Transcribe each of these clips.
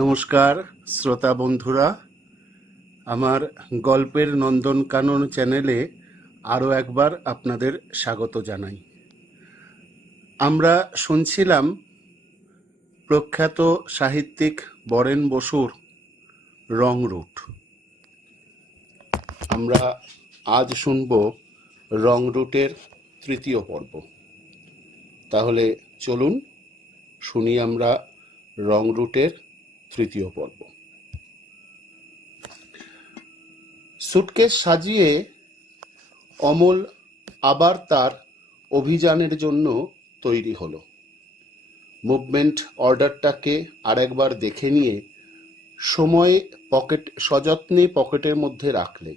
নমস্কার শ্রোতা বন্ধুরা, আমার গল্পের নন্দনকানন চ্যানেলে আরও একবার আপনাদের স্বাগত জানাই। আমরা শুনছিলাম প্রখ্যাত সাহিত্যিক বরেন বসুর রং রুট। আমরা আজ শুনব রং রুটের তৃতীয় পর্ব। তাহলে চলুন শুনি আমরা রং রুটের তৃতীয় পর্ব। সুটকেস সাজিয়ে অমল আবার তার অভিযানের জন্য তৈরি হলো। মুভমেন্ট অর্ডারটাকে আরেকবার দেখে নিয়ে সযত্নে পকেটের মধ্যে রাখলে।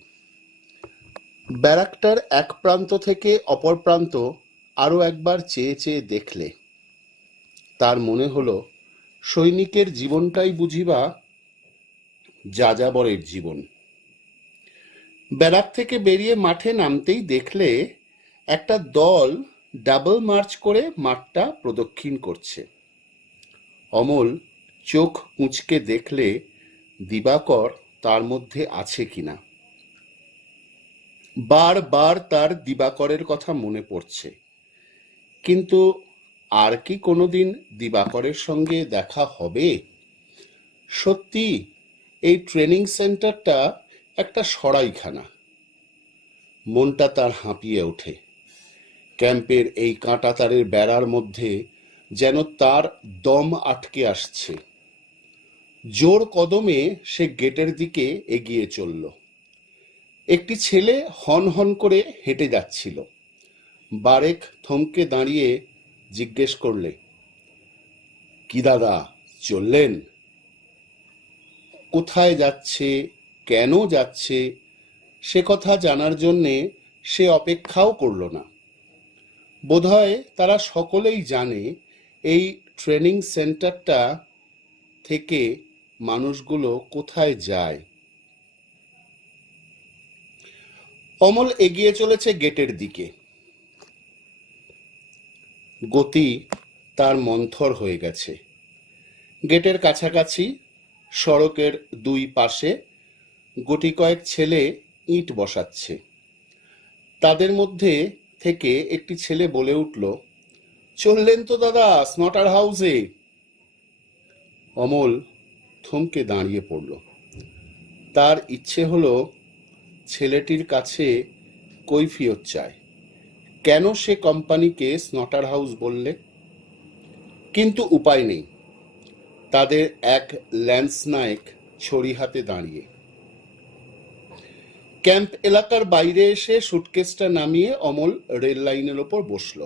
ব্যারাকটার এক প্রান্ত থেকে অপর প্রান্ত আরও একবার চেয়ে চেয়ে দেখলে। তার মনে হলো সৈনিকের জীবনটাই বুঝিবা যাযাবরের জীবন। ব্যারাক থেকে বেরিয়ে মাঠে নামতেই দেখলে একটা দল ডাবল মার্চ করে মাঠটা প্রদক্ষিণ করছে। অমল চোখ কুঁচকে দেখলে দিবাকর তার মধ্যে আছে কিনা। বারবার তার দিবাকরের কথা মনে পড়ছে, কিন্তু আর কি কোনোদিন দিবাকরের সঙ্গে দেখা হবে? সত্যি এই ট্রেনিং সেন্টারটা একটা সরাইখানা। মনটা তার হাঁপিয়ে ওঠে। ক্যাম্পের এই কাঁটাতারের বেড়ার মধ্যে যেন তার দম আটকে আসছে। জোর কদমে সে গেটের দিকে এগিয়ে চলল। একটি ছেলে হন হন করে হেঁটে যাচ্ছিল। বারেক থমকে দাঁড়িয়ে জিজ্ঞেস করলে, কি দাদা, চললেন? কোথায় যাচ্ছে, কেন যাচ্ছে, সে কথা জানার জন্যে সে অপেক্ষাও করল না। বোধহয় তারা সকলেই জানে এই ট্রেনিং সেন্টারটা থেকে মানুষগুলো কোথায় যায়। অমল এগিয়ে চলেছে গেটের দিকে। গতি তার মন্থর হয়ে গেছে। গেটের কাছাকাছি সড়কের দুই পাশে গুটি কয়েক ছেলে ইট বসাচ্ছে। তাদের মধ্যে থেকে একটি ছেলে বলে উঠল, চললেন তো দাদা স্নটার হাউসে। অমল থমকে দাঁড়িয়ে পড়ল। তার ইচ্ছে হলো ছেলেটির কাছে কৈফিয়ত চায়, কেন সে কোম্পানিকে স্নটার হাউস বললে। কিন্তু উপায় নেই। তাদের এক ল্যান্স নায়েক ছড়ি হাতে দাঁড়িয়ে। ক্যাম্প এলাকার বাইরে এসে সুটকেসটা নামিয়ে অমল রেল লাইনের ওপর বসল।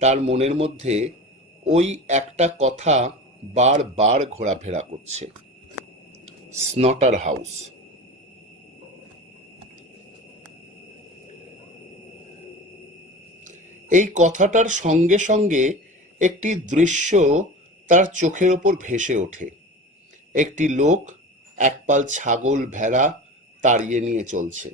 তার মনের মধ্যে ওই একটা কথা বারবার ঘোরাফেরা করছে, স্নটার হাউস। এই কথাটার সঙ্গে সঙ্গে একটি দৃশ্য তার চোখের ওপর ভেসে ওঠে। একটি লোক একপাল ছাগল ভেড়া তাড়িয়ে নিয়ে চলছে।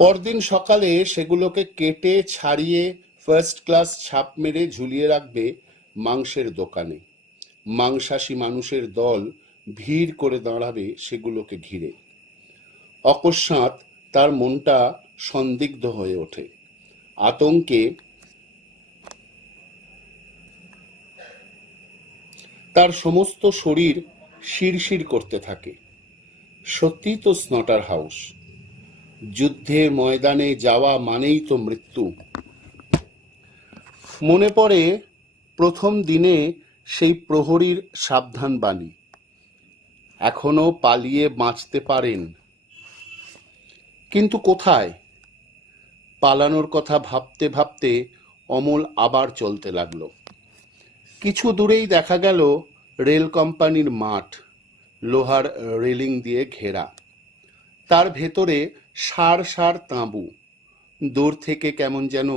পরদিন সকালে সেগুলোকে কেটে ছাড়িয়ে ফার্স্ট ক্লাস ছাপ মেরে ঝুলিয়ে রাখবে মাংসের দোকানে। মাংসাশী মানুষের দল ভিড় করে দাঁড়াবে সেগুলোকে ঘিরে। অকস্মাৎ তার মনটা সন্দিগ্ধ হয়ে ওঠে। আতঙ্কে তার সমস্ত শরীর শিরশির করতে থাকে। সত্যিই তো স্নটার হাউস। যুদ্ধের ময়দানে যাওয়া মানেই তো মৃত্যু। মনে পড়ে প্রথম দিনে সেই প্রহরীর সাবধান বাণী, এখনো পালিয়ে বাঁচতে পারেন। কিন্তু কোথায়? পালানোর কথা ভাবতে ভাবতে অমল আবার চলতে লাগলো। কিছু দূরেই দেখা গেল রেল কোম্পানির মাঠ, লোহার রেলিং দিয়ে ঘেরা। তার ভেতরে সার সার তাঁবু। দূর থেকে কেমন যেন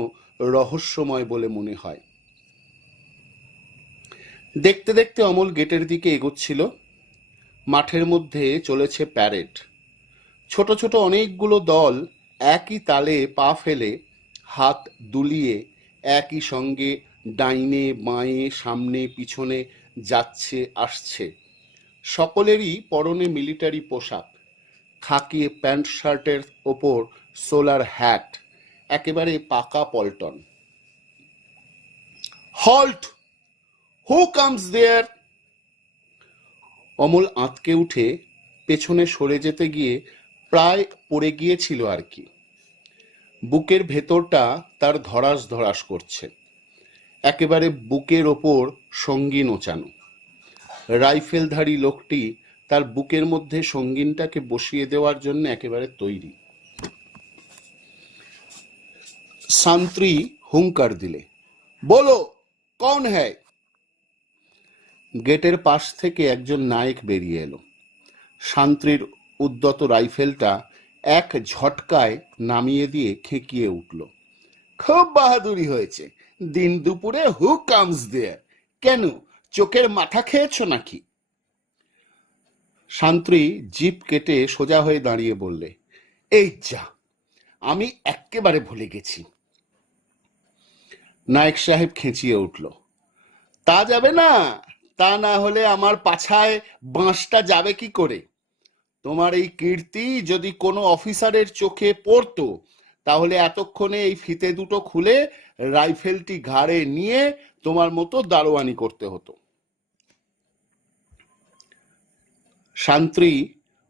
রহস্যময় বলে মনে হয়। দেখতে দেখতে অমল গেটের দিকে এগোচ্ছিল। মাঠের মধ্যে চলেছে প্যারেড। ছোট ছোট অনেকগুলো দল একই তালে পা ফেলে হাত দুলিয়ে একই সঙ্গে ডাইনে বাঁয়ে সামনে পিছনে যাচ্ছে আসছে। সকলেরই পরনে মিলিটারি পোশাক, খাকি প্যান্ট শার্টের ওপর সোলার হ্যাট, একেবারে পাকা পল্টন। হল্ট! হু কামস দেয়ার? অমল আঁতকে উঠে পেছনে সরে যেতে গিয়ে প্রায় পড়ে গিয়েছিল আর কি। বুকের ভেতরটা তার ধড়াস ধড়াস করছে। একেবারে বুকের ওপর সঙ্গী নোচানো। রাইফেলধারী লোকটি তার বুকের মধ্যে সঙ্গিনটাকে বসিয়ে দেওয়ার জন্য একেবারে তৈরি। শান্ত্রী হুঙ্কার দিলে, বলো কৌন হ্যায়? গেটের পাশ থেকে একজন নায়েক বেরিয়ে এলো। শান্ত্রীর উদ্যত রাইফেলটা এক ঝটকায় নামিয়ে দিয়ে খেকিয়ে উঠল। খুব বাহাদুরি হয়েছে, দিন দুপুরে হু কামস দেয়ার? কেন, চোখের মাথা খেয়েছ নাকি? শান্ত্রী জিপ কেটে সোজা হয়ে দাঁড়িয়ে বললে, এই যা, আমি এক্কেবারে ভুলে গেছি। নায়েক সাহেব খেঁচিয়ে উঠল, তা যাবে না, তা না হলে আমার পাছায় বাঁশটা যাবে কি করে? তোমার এই কীর্তি যদি কোনো অফিসারের চোখে পড়তো, তাহলে এতক্ষণে এই ফিতে দুটো খুলে রাইফেলটি ঘাড়ে নিয়ে তোমার মতো দারোয়ানি করতে হতো। শান্ত্রী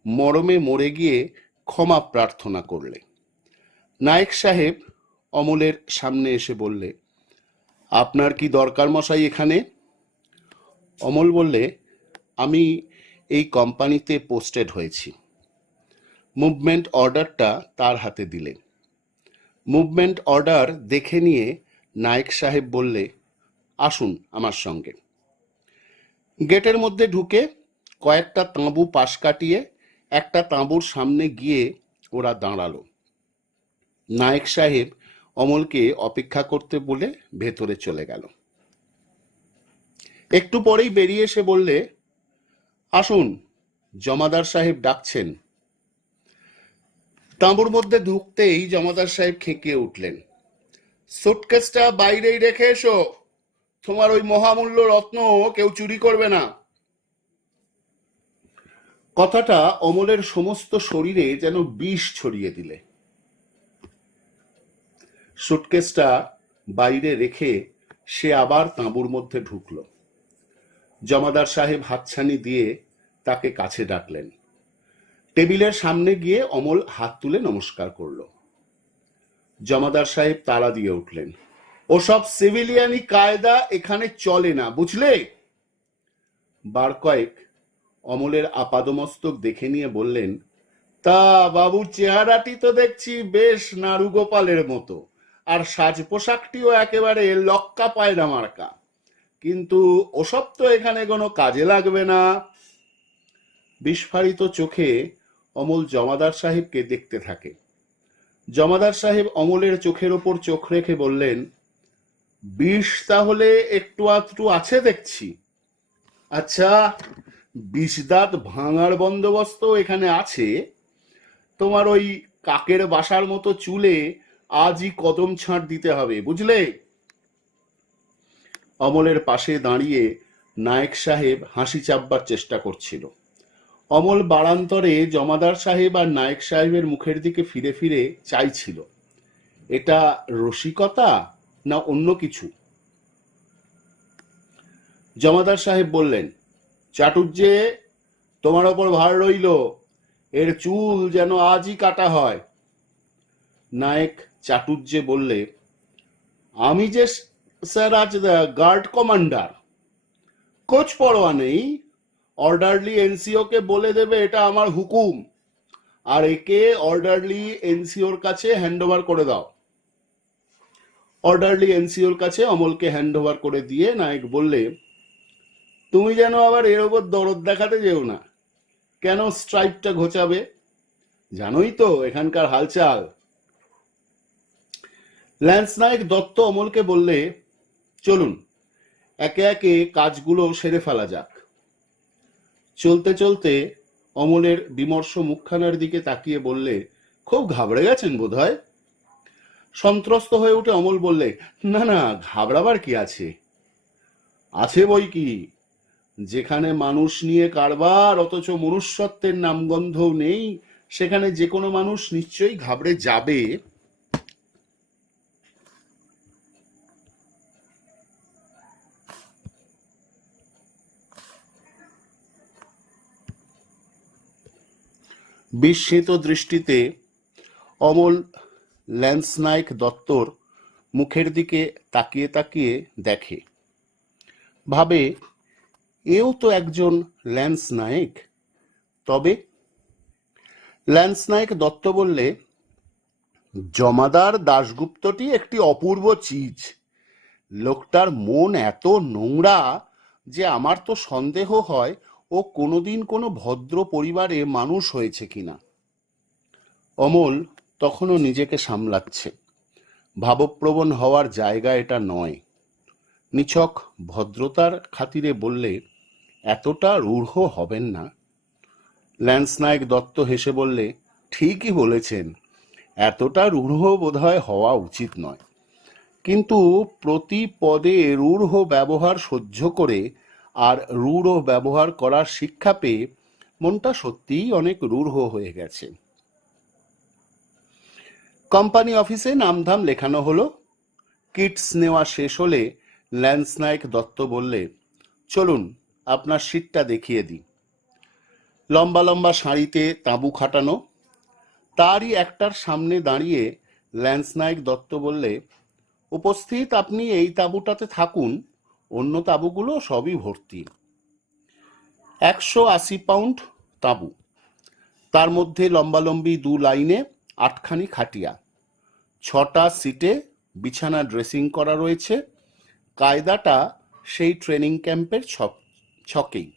মরমে মরে গিয়ে ক্ষমা প্রার্থনা করলে। নায়েক সাহেব অমলের সামনে এসে বললে, আপনার কি দরকার মশাই এখানে? অমল বললে, আমি এই কোম্পানিতে পোস্টেড হয়েছি। মুভমেন্ট অর্ডারটা তার হাতে দিলে। মুভমেন্ট অর্ডার দেখে নিয়ে নায়েক সাহেব বললে, আসুন আমার সঙ্গে। গেটের মধ্যে ঢুকে কয়েকটা তাঁবু পাশ কাটিয়ে একটা তাঁবুর সামনে গিয়ে ওরা দাঁড়ালো। নায়েক সাহেব অমলকে অপেক্ষা করতে বলে ভেতরে চলে গেল। একটু পরেই বেরিয়ে এসে বললে, আসুন, জমাদার সাহেব ডাকছেন। তাঁবুর মধ্যে ঢুকতেই জমাদার সাহেব খেকিয়ে উঠলেন, সুটকেসটা বাইরেই রেখে এসো, তোমার ওই মহামূল্য রত্ন কেউ চুরি করবে না। কথাটা অমলের সমস্ত শরীরে যেন বিষ ছড়িয়ে দিলে। সুটকেসটা বাইরে রেখে সে আবার তাঁবুর মধ্যে ঢুকল। জমাদার সাহেব হাতছানি দিয়ে তাকে কাছে ডাকলেন। টেবিলের সামনে গিয়ে অমল হাত তুলে নমস্কার করল। জমাদার সাহেব তাড়া দিয়ে উঠলেন, ওসব সিভিলিয়ানি কায়দা এখানে চলে না, বুঝলে? বার কয়েক অমলের আপাদমস্তক দেখে নিয়ে বললেন, তা বাবুর চেহারাটি তো দেখছি বেশ নাড়ুগোপালের মতো, আর সাজ পোশাকটিও একেবারে লক্কা পায়রা মার্কা, কিন্তু ওসব তো এখানে কোনো কাজে লাগবে না। বিস্ফারিত চোখে অমল জমাদার সাহেবকে দেখতে থাকে। জমাদার সাহেব অমলের চোখের ওপর চোখ রেখে বললেন, বিষ তাহলে একটু আধটু আছে দেখছি। আচ্ছা, বিষ দাঁত ভাঙার বন্দোবস্ত এখানে আছে। তোমার ওই কাকের বাসার মতো চুলে আজই কদম ছাঁট দিতে হবে, বুঝলে? অমলের পাশে দাঁড়িয়ে নায়েক সাহেব হাসি চাপবার চেষ্টা করছিল। অমল বারান্তরে জমাদার সাহেব আর নায়েক সাহেবের মুখের দিকে ফিরে ফিরে চাইছিল, এটা রসিকতা না অন্য কিছু। জমাদার সাহেব বললেন, চাটুর্যে, তোমার ওপর ভার রইল, এর চুল যেন আজই কাটা হয়। নায়েক চাটুর্যে বললে, আমি যে স্যার আজ গার্ড কমান্ডার, কোচ পরোয়া নেই, অর্ডারলি এনসিও কে বলে দেবে এটা আমার হুকুম, আর একে অর্ডারলি এনসিওর কাছে হ্যান্ড ওভার করে দাও। অর্ডারলি এনসিওর কাছে অমলকে হ্যান্ড ওভার করে দিয়ে নায়েক বললে, তুমি যেন আবার এর ওপর দরদ দেখাতে যেও না, কেন স্ট্রাইপটা ঘোচাবে, জানোই তো এখানকার হালচাল। ল্যান্স নায়েক দত্ত অমলকে বললে, চলুন একে একে কাজগুলো সেরে ফেলা যাক। চলতে চলতে অমলের বিমর্ষ মুখখানার দিকে তাকিয়ে বললে, খুব ঘাবড়ে গেছেন বোধ হয়। সন্ত্রস্ত হয়ে উঠে অমল বললে, না না, ঘাবড়াবার কি আছে? আছে বই কি। যেখানে মানুষ নিয়ে কারবার অথচ মনুষ্যত্বের নামগন্ধও নেই, সেখানে যে কোনো মানুষ নিশ্চয়ই ঘাবড়ে যাবে। বিস্মিত দৃষ্টিতে অমল ল্যান্সনায়ক দত্তর মুখের দিকে তাকিয়ে তাকিয়ে দেখে, ভাবে এও তো একজন ল্যান্স নায়েক। তবে ল্যান্স নায়েক দত্ত বললে, জমাদার দাশগুপ্তটি একটি অপূর্ব চিজ। লোকটার মন এত নোংরা যে আমার তো সন্দেহ হয় ও কোনোদিন কোনো ভদ্র পরিবারে মানুষ হয়েছে কিনা। অমল তখনও নিজেকে সামলাচ্ছে। ভাবপ্রবণ হওয়ার জায়গা এটা নয়। নিছক ভদ্রতার খাতিরে বললে, এতটা রূঢ় হবেন না। ল্যান্সনায়ক দত্ত হেসে বললে, ঠিকই বলেছেন, এতটা রূঢ় বোধহয় হওয়া উচিত নয়। কিন্তু প্রতি পদে রূঢ় ব্যবহার সহ্য করে আর রূঢ় ব্যবহার করার শিক্ষা পেয়ে মনটা সত্যিই অনেক রূঢ় হয়ে গেছে। কোম্পানি অফিসে নামধাম লেখানো হলো। কিটস নেওয়া শেষ হলে ল্যান্সনায়ক দত্ত বললে, চলুন আপনার সিটটা দেখিয়ে দিই। লম্বা লম্বা সারিতে তাঁবু খাটানো। তারই একটার সামনে দাঁড়িয়ে ল্যান্সনায়ক দত্ত বললে, উপস্থিত আপনি এই তাঁবুটাতে থাকুন, অন্য তাঁবুগুলো সবই ভর্তি। 180 পাউন্ড তাঁবু, তার মধ্যে লম্বালম্বি 2 লাইনে 8খানি খাটিয়া, 6টা সিটে বিছানা ড্রেসিং করা রয়েছে। কায়দাটা সেই ট্রেনিং ক্যাম্পের ছকেই।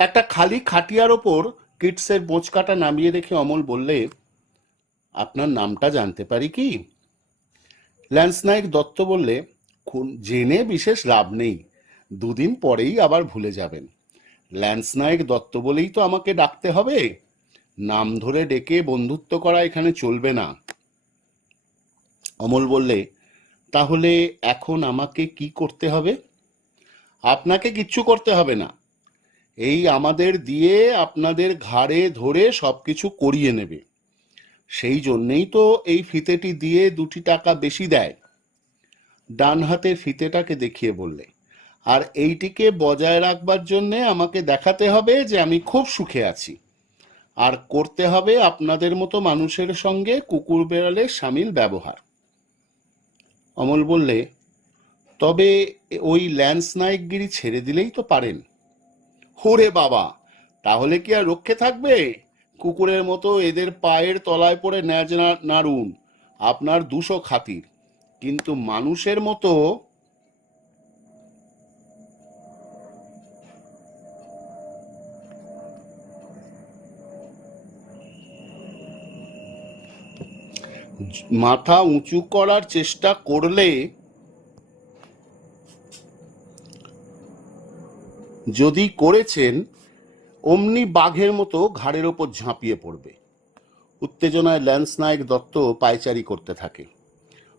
একটা খালি খাটিয়ার ওপর কিটসের বোঁচকাটা নামিয়ে রেখে অমল বললে, আপনার নামটা জানতে পারি কি? ল্যান্সনায়ক দত্ত বললে, জেনে বিশেষ লাভ নেই, 2 দিন পরেই আবার ভুলে যাবেন। ল্যান্সনায়ক দত্ত বলেই তো আমাকে ডাকতে হবে, নাম ধরে ডেকে বন্ধুত্ব করা এখানে চলবে না। অমল বললে, তাহলে এখন আমাকে কি করতে হবে? আপনাকে কিচ্ছু করতে হবে না, এই আমাদের দিয়ে আপনাদের ঘাড়ে ধরে সবকিছু করিয়ে নেবে। সেই জন্যেই তো এই ফিতেটি দিয়ে 2টি টাকা বেশি দেয়। ডান হাতের ফিতেটাকে দেখিয়ে বললে, আর এইটিকে বজায় রাখবার জন্যে আমাকে দেখাতে হবে যে আমি খুব সুখে আছি, আর করতে হবে আপনাদের মতো মানুষের সঙ্গে কুকুর বেড়ালের সামিল ব্যবহার। অমল বললে, তবে ওই ল্যান্সনায়কগিরি ছেড়ে দিলেই তো পারেন। ওরে বাবা, তাহলে কি আর রক্ষে থাকবে? কুকুরের মতো এদের পায়ের তলায় পড়ে ন্যাজ নাড়ুন, আপনার 200 খাতির, কিন্তু মানুষের মতো। মাথা উঁচু করার চেষ্টা করলে, যদি করেছেন, অমনি বাঘের মতো ঘাড়ের ওপর ঝাঁপিয়ে পড়বে। উত্তেজনায় ল্যান্সনায়ক দত্ত পায়চারি করতে থাকে।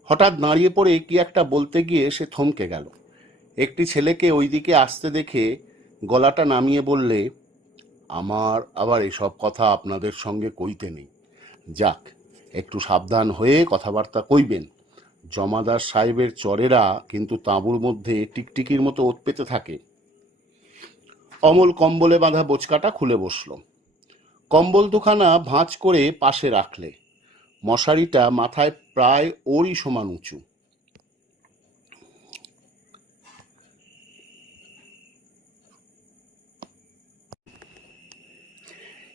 হঠাৎ দাঁড়িয়ে পড়ে কি একটা বলতে গিয়ে সে থমকে গেল। একটি ছেলেকে ওইদিকে আসতে দেখে গলাটা নামিয়ে বললে, আমার আবার এসব কথা আপনাদের সঙ্গে কইতে নেই। যাক, একটু সাবধান হয়ে কথাবার্তা কইবেন। জমাদার সাহেবের চরেরা কিন্তু তাঁবুর মধ্যে টিকটিকির মতো ওত পেতে থাকে। অমল কম্বলে বাঁধা বোঁচকাটা খুলে বসল। কম্বল দুখানা ভাঁজ করে পাশে রাখলে। মশারিটা মাথায় প্রায় ওরই সমান উঁচু।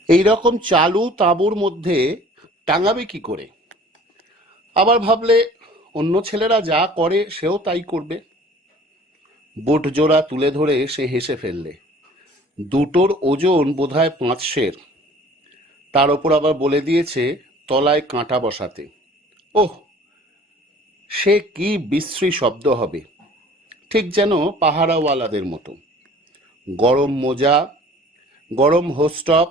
এইরকম চালু তাঁবুর মধ্যে টাঙাবে কি করে? আবার ভাবলে, অন্য ছেলেরা যা করে সেও তাই করবে। বুট জোড়া তুলে ধরে সে হেসে ফেললে। দুটোর ওজন বোধহয় 5 সের। তার ওপর আবার বলে দিয়েছে তলায় কাঁটা বসাতে। ওহ, সে কি বিশ্রী শব্দ হবে, ঠিক যেন পাহারাওয়ালাদের মতো। গরম মোজা, গরম হোস্টপ,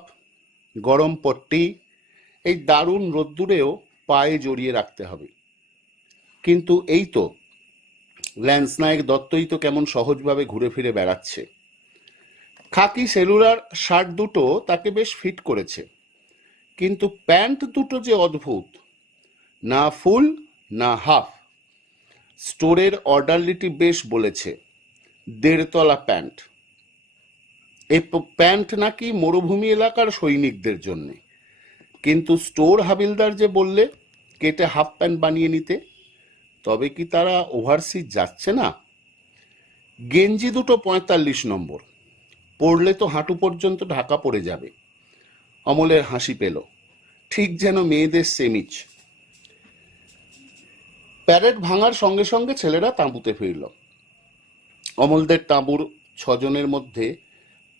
গরম পট্টি, এই দারুণ রোদ্দুরেও পায়ে জড়িয়ে রাখতে হবে। কিন্তু এই তো ল্যান্স নায়েক দত্তই তো কেমন সহজভাবে ঘুরে ফিরে বেড়াচ্ছে। খাকি সেলুলার শার্ট দুটো তাকে বেশ ফিট করেছে, কিন্তু প্যান্ট দুটো যে অদ্ভুত, না ফুল না হাফ। স্টোরের অর্ডারলিটি বেশ বলেছে 1.5 তলা প্যান্ট। এই প্যান্ট নাকি মরুভূমি এলাকার সৈনিকদের জন্যে, কিন্তু স্টোর হাবিলদার যে বললে কেটে হাফ প্যান্ট বানিয়ে নিতে। তবে কি তারা ওভারসিজ যাচ্ছে না? গেঞ্জি দুটো 45 নম্বর, পরলে তো হাঁটু পর্যন্ত ঢাকা পড়ে যাবে। অমলের হাসি পেল, ঠিক যেন মেয়েদের সেমিচ। প্যারেড ভাঙার সঙ্গে সঙ্গে ছেলেরা তাঁবুতে ফিরল। অমলদের তাঁবুর 6 জনের মধ্যে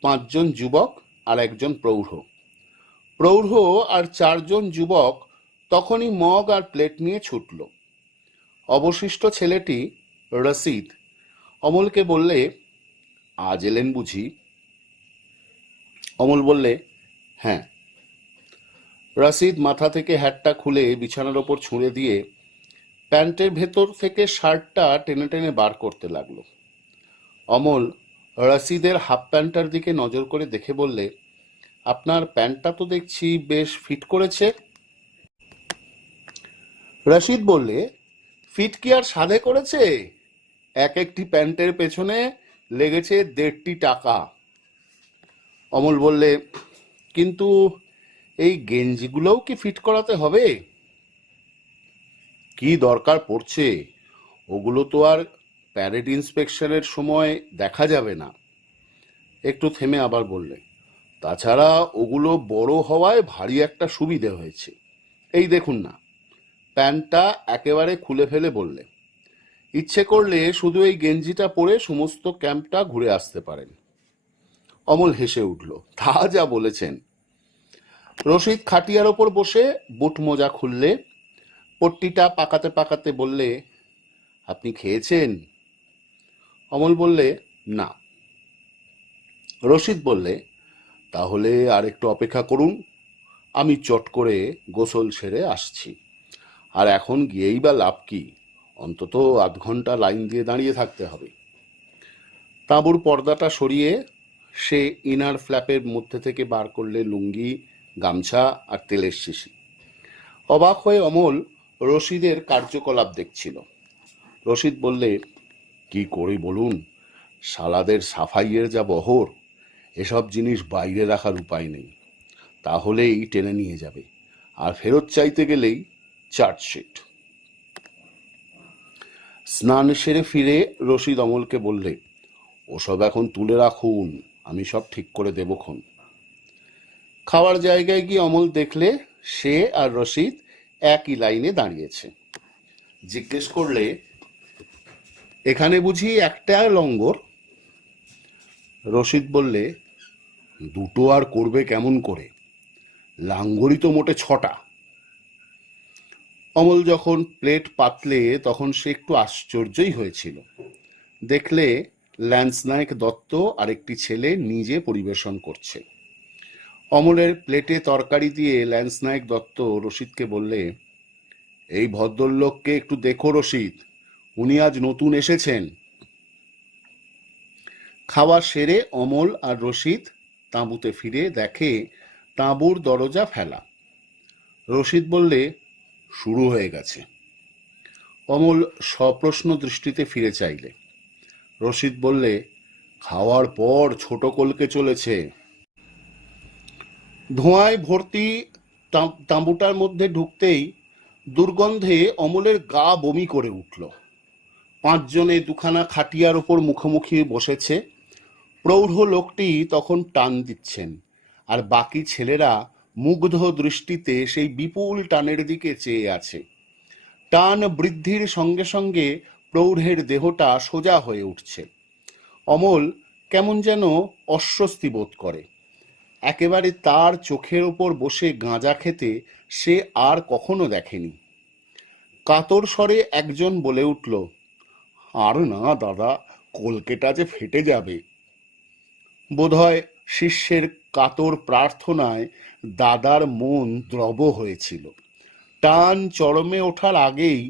5 জন যুবক আর 1 জন প্রৌঢ়। প্রৌঢ় আর 4 জন যুবক তখনই মগ আর প্লেট নিয়ে ছুটল। অবশিষ্ট ছেলেটি রশিদ অমলকে বললে, আজ এলেন বুঝি? অমল বললে, হ্যাঁ। রশিদ মাথা থেকে হ্যাটটা খুলে বিছানার ওপর ছুঁড়ে দিয়ে প্যান্টের ভেতর থেকে শার্টটা টেনে টেনে বার করতে লাগলো। অমল রশিদের হাফ প্যান্টটার দিকে নজর করে দেখে বললে, আপনার প্যান্টটা তো দেখছি বেশ ফিট করেছে। রশিদ বললে, ফিট কি আর সাধে করেছে? এক একটি প্যান্টের পেছনে লেগেছে 1.5 টাকা। অমল বললে, কিন্তু এই গেঞ্জিগুলোও কি ফিট করাতে হবে? কি দরকার পড়ছে? ওগুলো তো আর প্যারেড ইন্সপেকশনের সময় দেখা যাবে না। একটু থেমে আবার বললে, তাছাড়া ওগুলো বড় হওয়ায় ভারী একটা সুবিধে হয়েছে। এই দেখুন না। প্যান্টটা একেবারে খুলে ফেলে বললে, ইচ্ছে করলে শুধু এই গেঞ্জিটা পরে সমস্ত ক্যাম্পটা ঘুরে আসতে পারেন। অমল হেসে উঠল, তা যা বলেছেন। রশিদ খাটিয়ার ওপর বসে বুট মোজা খুললে, পট্টিটা পাকাতে পাকাতে বললে, আপনি খেয়েছেন? অমল বললে, না। রশিদ বললে, তাহলে আর একটু অপেক্ষা করুন, আমি চট করে গোসল সেরে আসছি। আর এখন গিয়েই বা লাভ কি? অন্তত আধ ঘন্টা লাইন দিয়ে দাঁড়িয়ে থাকতে হবে। তাঁবুর পর্দাটা সরিয়ে সে ইনার ফ্ল্যাপের মধ্যে থেকে বার করলে লুঙ্গি, গামছা আর তেলের শিশি। অবাক হয়ে অমল রশিদের কার্যকলাপ দেখছিল। রশিদ বললে, কি করি বলুন, শালাদের সাফাইয়ের যা বহর, এসব জিনিস বাইরে রাখার উপায় নেই। তাহলেই টেনে নিয়ে যাবে, আর ফেরত চাইতে গেলেই চার্জশিট। স্নান সেরে ফিরে রশিদ অমলকে বললে, ওসব এখন তুলে রাখুন, আমি সব ঠিক করে দেবক্ষণ। খাওয়ার জায়গায় গিয়ে অমল দেখলে সে আর রশিদ একই লাইনে দাঁড়িয়েছে। জিজ্ঞেস করলে, এখানে বুঝি একটা লঙ্গর? রশিদ বললে, দুটো আর করবে কেমন করে, লাঙ্গরই তো মোটে 6টা। অমল যখন প্লেট পাতলে তখন সে একটু আশ্চর্যই হয়েছিল। দেখলে ল্যান্স নায়েক দত্ত আর একটি ছেলে নিজে পরিবেশন করছে। অমলের প্লেটে তরকারি দিয়ে ল্যান্স নায়েক দত্ত রশিদকে বললে, এই ভদ্রলোককে একটু দেখো রশিদ, উনি আজ নতুন এসেছেন। খাওয়া সেরে অমল আর রশিদ তাঁবুতে ফিরে দেখে তাঁবুর দরজা ফেলা। রশিদ বললে, শুরু হয়ে গেছে। অমল সপ্রশ্ন দৃষ্টিতে ফিরে চাইলে। রশিদ বললে, খাওয়ার পর ছোট কলকে চলেছে। ধোঁয়ায় ভর্তি তাঁবুটার মধ্যে ঢুকতেই দুর্গন্ধে অমলের গা বমি করে উঠল। 5 জনে দুখানা খাটিয়ার ওপর মুখোমুখি বসেছে। প্রৌঢ় লোকটি তখন টান দিচ্ছেন, আর বাকি ছেলেরা মুগ্ধ দৃষ্টিতে সেই বিপুল টানের দিকে চেয়ে আছে। টান বৃদ্ধির সঙ্গে সঙ্গে প্রৌঢ়ের দেহটা সোজা হয়ে উঠছে। অমল কেমন যেন অস্বস্তি বোধ করে। একেবারে তার চোখের ওপর বসে গাঁজা খেতে সে আর কখনো দেখেনি। কাতর স্বরে একজন বলে উঠল, আর না দাদা, কলকেটা যে ফেটে যাবে। বোধহয় শিষ্যের কাতর প্রার্থনায় দাদার মন দ্রব হয়েছিল। টান চরমে ওঠার আগেই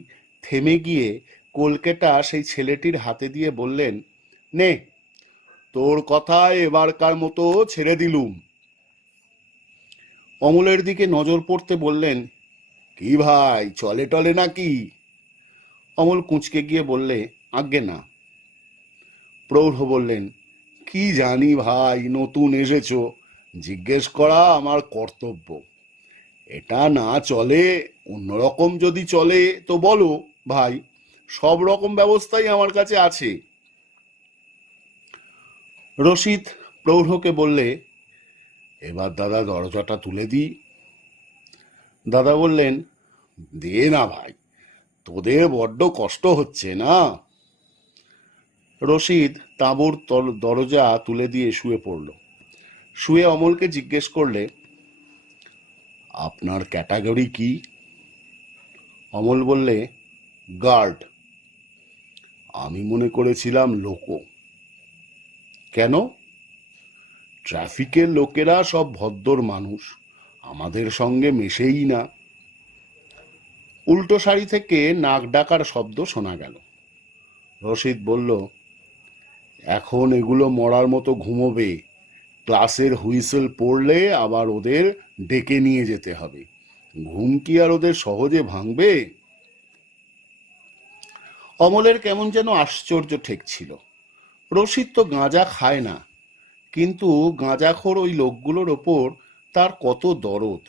থেমে গিয়ে কলকেটা সেই ছেলেটির হাতে দিয়ে বললেন, নে, তোর কথায় এবারকার মতো ছেড়ে দিলুম। অমলের দিকে নজর পড়তে বললেন, কি ভাই, চলে টলে নাকি? অমল কুঁচকে গিয়ে বললে, আজ্ঞে না। প্রৌঢ় বললেন, কি জানি ভাই, নতুন এসেছো, জিজ্ঞেস করা আমার কর্তব্য। এটা না চলে, অন্যরকম যদি চলে তো বলো ভাই, সব রকম ব্যবস্থাই আমার কাছে আছে। রশিদ প্রৌঢ়কে বললে, এবার দাদা দরজাটা তুলে দিই। দাদা বললেন, দে না ভাই, তোদের বড্ড কষ্ট হচ্ছে না। রশিদ তাঁবুর দরজা তুলে দিয়ে শুয়ে পড়ল। শুয়ে অমলকে জিজ্ঞেস করলে, আপনার ক্যাটাগরি কি? অমল বললে, গার্ড। আমি মনে করেছিলাম লোকো। কেন? ট্রাফিকের লোকেরা সব ভদ্র মানুষ, আমাদের সঙ্গে মেশেই না। উল্টো সারি থেকে নাক ডাকার শব্দ শোনা গেল। রশিদ বলল, এখন এগুলো মরার মতো ঘুমোবে, ক্লাসের হুইসেল পড়লে আবার ওদের ডেকে নিয়ে যেতে হবে। ঘুম কি আর ওদের সহজে ভাঙবে? অমলের কেমন যেন আশ্চর্য ঠেকছিল। রশিদ তো গাঁজা খায় না, কিন্তু গাঁজাখোর ওই লোকগুলোর ওপর তার কত দরদ।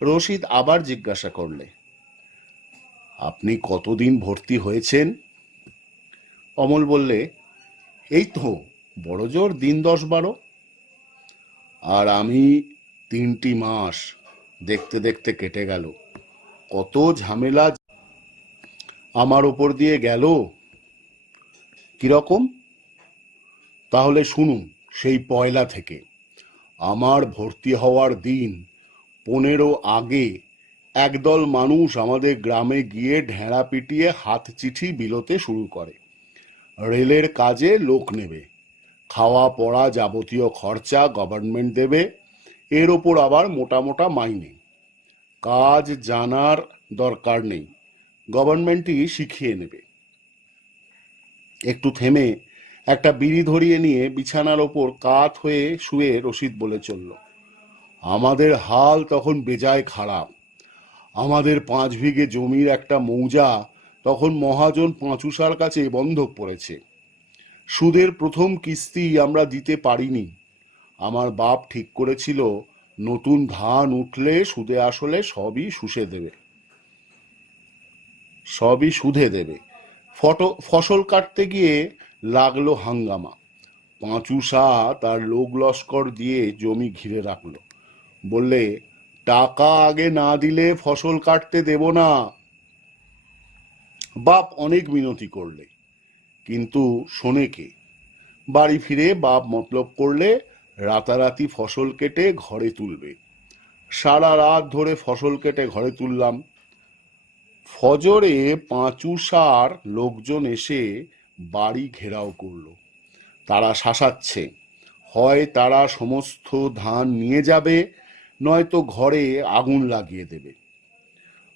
রশিদ আবার জিজ্ঞাসা করলে, আপনি কতদিন ভর্তি হয়েছেন? অমল বললে, এই তো বড় জোর দিন 10-12। আর আমি 3টি মাস, দেখতে দেখতে কেটে গেল। কত ঝামেলা আমার ওপর দিয়ে গেল। কিরকম? তাহলে শুনুন, সেই পয়লা থেকে। আমার ভর্তি হওয়ার দিন 15 আগে একদল মানুষ আমাদের গ্রামে গিয়ে ঢেঁড়া পিটিয়ে হাত চিঠি বিলোতে শুরু করে। রেলের কাজে লোক নেবে, খাওয়া পড়া যাবতীয় খরচা গভর্নমেন্ট দেবে, এর ওপর আবার মোটা মোটা মাইনে। কাজ জানার দরকার নেই, গভর্নমেন্টই শিখিয়ে নেবে। একটু থেমে একটা বিড়ি ধরিয়ে নিয়ে বিছানার ওপর কাত হয়ে শুয়ে রশিদ বলে চলল, আমাদের হাল তখন বেজায় খারাপ। আমাদের 5 বিঘে জমির একটা মৌজা তখন মহাজন পাঁচুসার কাছে বন্ধক পড়েছে। সুদের প্রথম কিস্তি আমরা দিতে পারিনি। আমার বাপ ঠিক করেছিল, নতুন ধান উঠলে সুদে আসলে সবই সুদে দেবে। ফসল কাটতে গিয়ে লাগলো হাঙ্গামা। পাঁচুসা তার লোক লস্কর দিয়ে জমি ঘিরে রাখলো, বললে, টাকা আগে না দিলে ফসল কাটতে দেব না। বাপ অনেক মিনতি করলে, কিন্তু শোনে কে? বাড়ি ফিরে বাপ মতলব করলে রাতারাতি ফসল কেটে ঘরে তুলবে। সারা রাত ধরে ফসল কেটে ঘরে তুললাম। ফজরে পাঁচুসার লোকজন এসে বাড়ি ঘেরাও করলো। তারা শাসাচ্ছে, হয় তারা সমস্ত ধান নিয়ে যাবে, নয়তো ঘরে আগুন লাগিয়ে দেবে।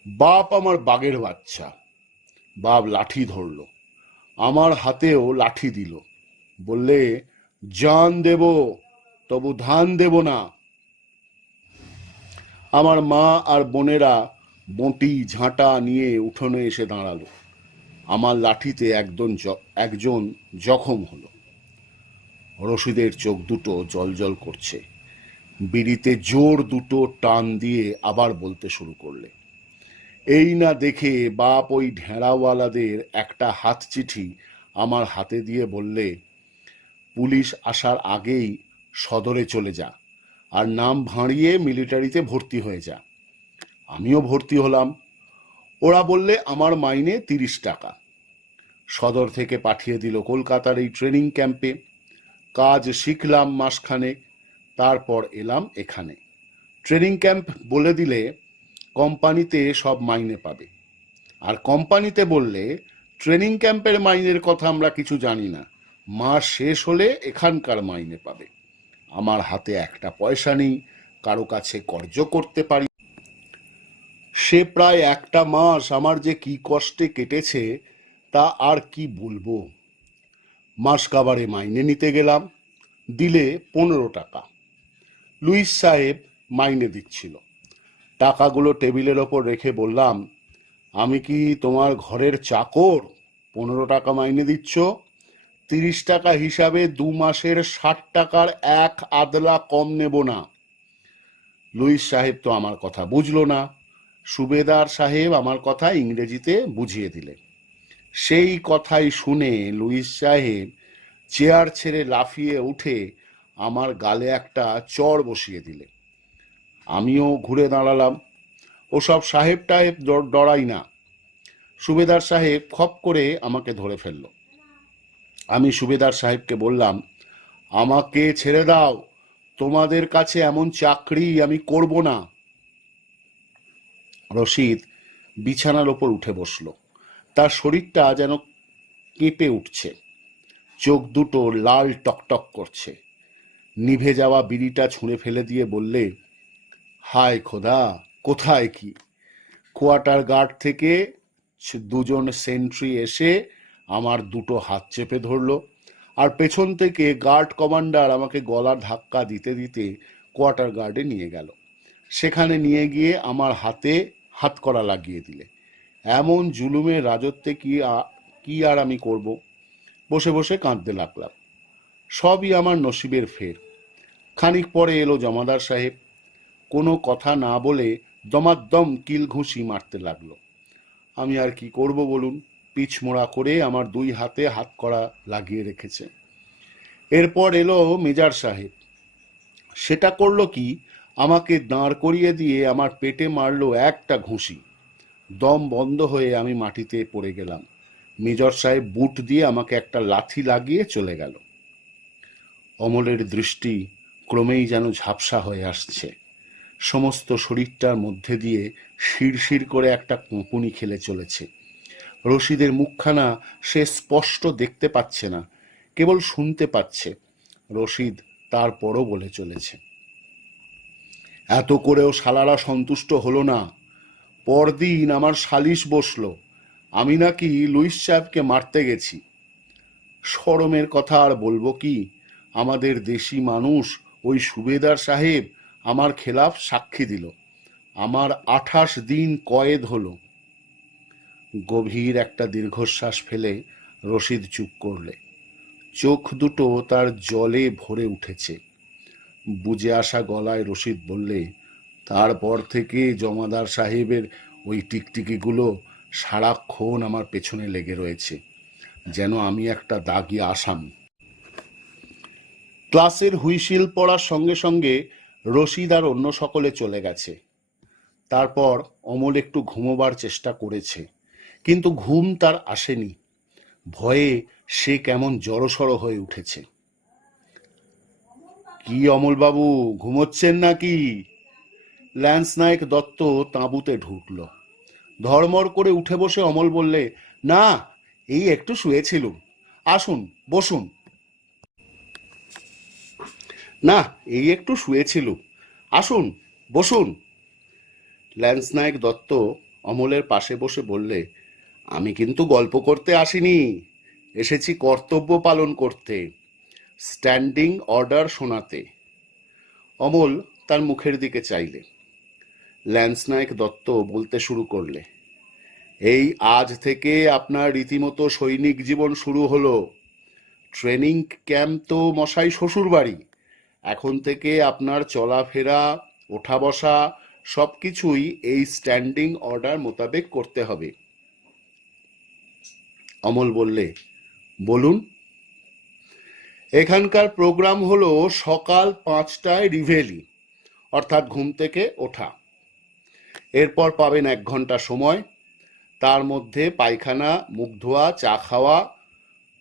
বাপ আমার বাঘের বাচ্চা। বাপ লাঠি ধরল, আমার হাতেও লাঠি দিল, বললে, জান দেব, তবু ধান দেব না। আমার মা আর বোনেরা বঁটি ঝাঁটা নিয়ে উঠোনে এসে দাঁড়ালো। আমার লাঠিতে একজন জখম হলো। রশিদের চোখ দুটো জলজল করছে। বিড়িতে জোর দুটো টান দিয়ে আবার বলতে শুরু করলে, এই না দেখে বাপ ওই ঢেঁড়াওয়ালাদের একটা হাত চিঠি আমার হাতে দিয়ে বললে, পুলিশ আসার আগেই সদরে চলে যা, আর নাম ভাঁড়িয়ে মিলিটারিতে ভর্তি হয়ে যা। আমিও ভর্তি হলাম। ওরা বললে আমার মাইনে 30 টাকা। সদর থেকে পাঠিয়ে দিল কলকাতার এই ট্রেনিং ক্যাম্পে। কাজ শিখলাম মাসখানেক, তারপর এলাম এখানে। ট্রেনিং ক্যাম্প বলে দিলে কোম্পানিতে সব মাইনে পাবে, আর কোম্পানিতে বললে ট্রেনিং ক্যাম্পের মাইনের কথা আমরা কিছু জানি না, মাস শেষ হলে এখানকার মাইনে পাবে। আমার হাতে একটা পয়সা নেই, কারো কাছে কর্জ করতে পারি। সে প্রায় একটা মাস আমার যে কি কষ্টে কেটেছে তা আর কি বলবো। মাস কাবারে মাইনে নিতে গেলাম, দিলে 15 টাকা। লুইস সাহেব মাইনে দিচ্ছিল। টাকাগুলো টেবিলের ওপর রেখে বললাম, আমি কি তোমার ঘরের চাকর? 15 টাকা মাইনে দিচ্ছ? 30 টাকা হিসাবে 2 মাসের 60 টাকার 1 আদলা কম নেব না। লুইস সাহেব তো আমার কথা বুঝলো না। সুবেদার সাহেব আমার কথা ইংরেজিতে বুঝিয়ে দিলেন। সেই কথাই শুনে লুইস সাহেব চেয়ার ছেড়ে লাফিয়ে উঠে আমার গালে একটা চড় বসিয়ে দিলে। আমিও ঘুরে দাঁড়ালাম। ওসব সাহেব টাহেব ডরাই না। সুবেদার সাহেব খপ করে আমাকে ধরে ফেলল। আমি সুবেদার সাহেবকে বললাম, আমাকে ছেড়ে দাও, তোমাদের কাছে এমন চাকরি আমি করব না। রশিদ বিছানার ওপর উঠে বসল। তার শরীরটা যেন কেঁপে উঠছে, চোখ দুটো লাল টকটক করছে। নিভে যাওয়া বিড়িটা ছুঁড়ে ফেলে দিয়ে বললে, হায় খোদা, কোথায় কি! কোয়ার্টার গার্ড থেকে 2জন সেন্ট্রি এসে আমার দুটো হাত চেপে ধরলো, আর পেছন থেকে গার্ড কমান্ডার আমাকে গলার ধাক্কা দিতে দিতে কোয়ার্টার গার্ডে নিয়ে গেল। সেখানে নিয়ে গিয়ে আমার হাতে হাতকড়া লাগিয়ে দিলে। এমন জুলুমের রাজত্বে কি আর আমি করব? বসে বসে কাঁদতে লাগলাম। সবই আমার নসিবের ফের। খানিক পরে এলো জমাদার সাহেব। কোনো কথা না বলে দমাদ্দম কিল ঘুষি মারতে লাগলো। আমি আর কি করব বলুন? পিছমোড়া করে আমার 2 হাতে হাতকড়া লাগিয়ে রেখেছে। এরপর এলো মেজার সাহেব। সেটা করলো কি, আমাকে দাঁড় করিয়ে দিয়ে আমার পেটে মারলো একটা ঘুষি। দম বন্ধ হয়ে আমি মাটিতে পড়ে গেলাম। মেজর সাহেব বুট দিয়ে আমাকে একটা লাথি লাগিয়ে চলে গেল। অমলের দৃষ্টি ক্রমেই যেন ঝাপসা হয়ে আসছে। সমস্ত শরীরটার মধ্যে দিয়ে শিরশির করে একটা কুঁকুনি খেলে চলেছে। রশিদের মুখখানা সে স্পষ্ট দেখতে পাচ্ছে না, কেবল শুনতে পাচ্ছে। রশিদ তারপরও বলে চলেছে, এত করেও শালারা সন্তুষ্ট হলো না। পরদিন আমার সালিশ বসলো, আমি নাকি লুইস সাহেবকে মারতে গেছি। শরমের কথা আর বলবো কি, আমাদের দেশি মানুষ ওই সুবেদার সাহেব আমার খেলাফ সাক্ষী দিল। আমার 28 দিন কয়েদ হলো। গভীর একটা দীর্ঘশ্বাস ফেলে রশিদ চুপ করলে। চোখ দুটো তার জলে ভরে উঠেছে। বুঝে আসা গলায় রশিদ বললে, তারপর থেকে জমাদার সাহেবের ওই টিকটিকিগুলো সারাক্ষণ আমার পেছনে লেগে রয়েছে, যেন আমি একটা দাগি আসামি। ক্লাসের হুইসিল পড়ার সঙ্গে সঙ্গে রশিদ আর অন্য সকলে চলে গেছে। তারপর অমল একটু ঘুমোবার চেষ্টা করেছে, কিন্তু ঘুম তার আসেনি। ভয়ে সে কেমন জড়সড় হয়ে উঠেছে। কি অমলবাবু, ঘুমোচ্ছেন নাকি? ল্যান্স নায়ক দত্ত তাঁবুতে ঢুকল। ধড়মড় করে উঠে বসে অমল বললে, না, এই একটু শুয়েছিলুম। আসুন, বসুন। না, এই একটু শুয়েছিলুম। আসুন, বসুন। ল্যান্স নায়ক দত্ত অমলের পাশে বসে বললে, আমি কিন্তু গল্প করতে আসিনি, এসেছি কর্তব্য পালন করতে, স্ট্যান্ডিং অর্ডার শোনাতে। অমল তার মুখের দিকে চাইলে। ল্যান্স নায়ক দত্ত বলতে শুরু করলে, এই আজ থেকে আপনার রীতিমতো সৈনিক জীবন শুরু হলো। ট্রেনিং ক্যাম্প তো মশাই শ্বশুর বাড়ি। এখন থেকে আপনার চলাফেরা, ওঠা বসা সব কিছুই এই স্ট্যান্ডিং অর্ডার মোতাবেক করতে হবে। অমল বললে, বলুন। এখানকার প্রোগ্রাম হলো সকাল 5টায় রিভেলি, অর্থাৎ ঘুম থেকে ওঠা। এরপর পাবেন 1 ঘন্টা সময়। তার মধ্যে পায়খানা, মুখ ধোয়া, চা খাওয়া,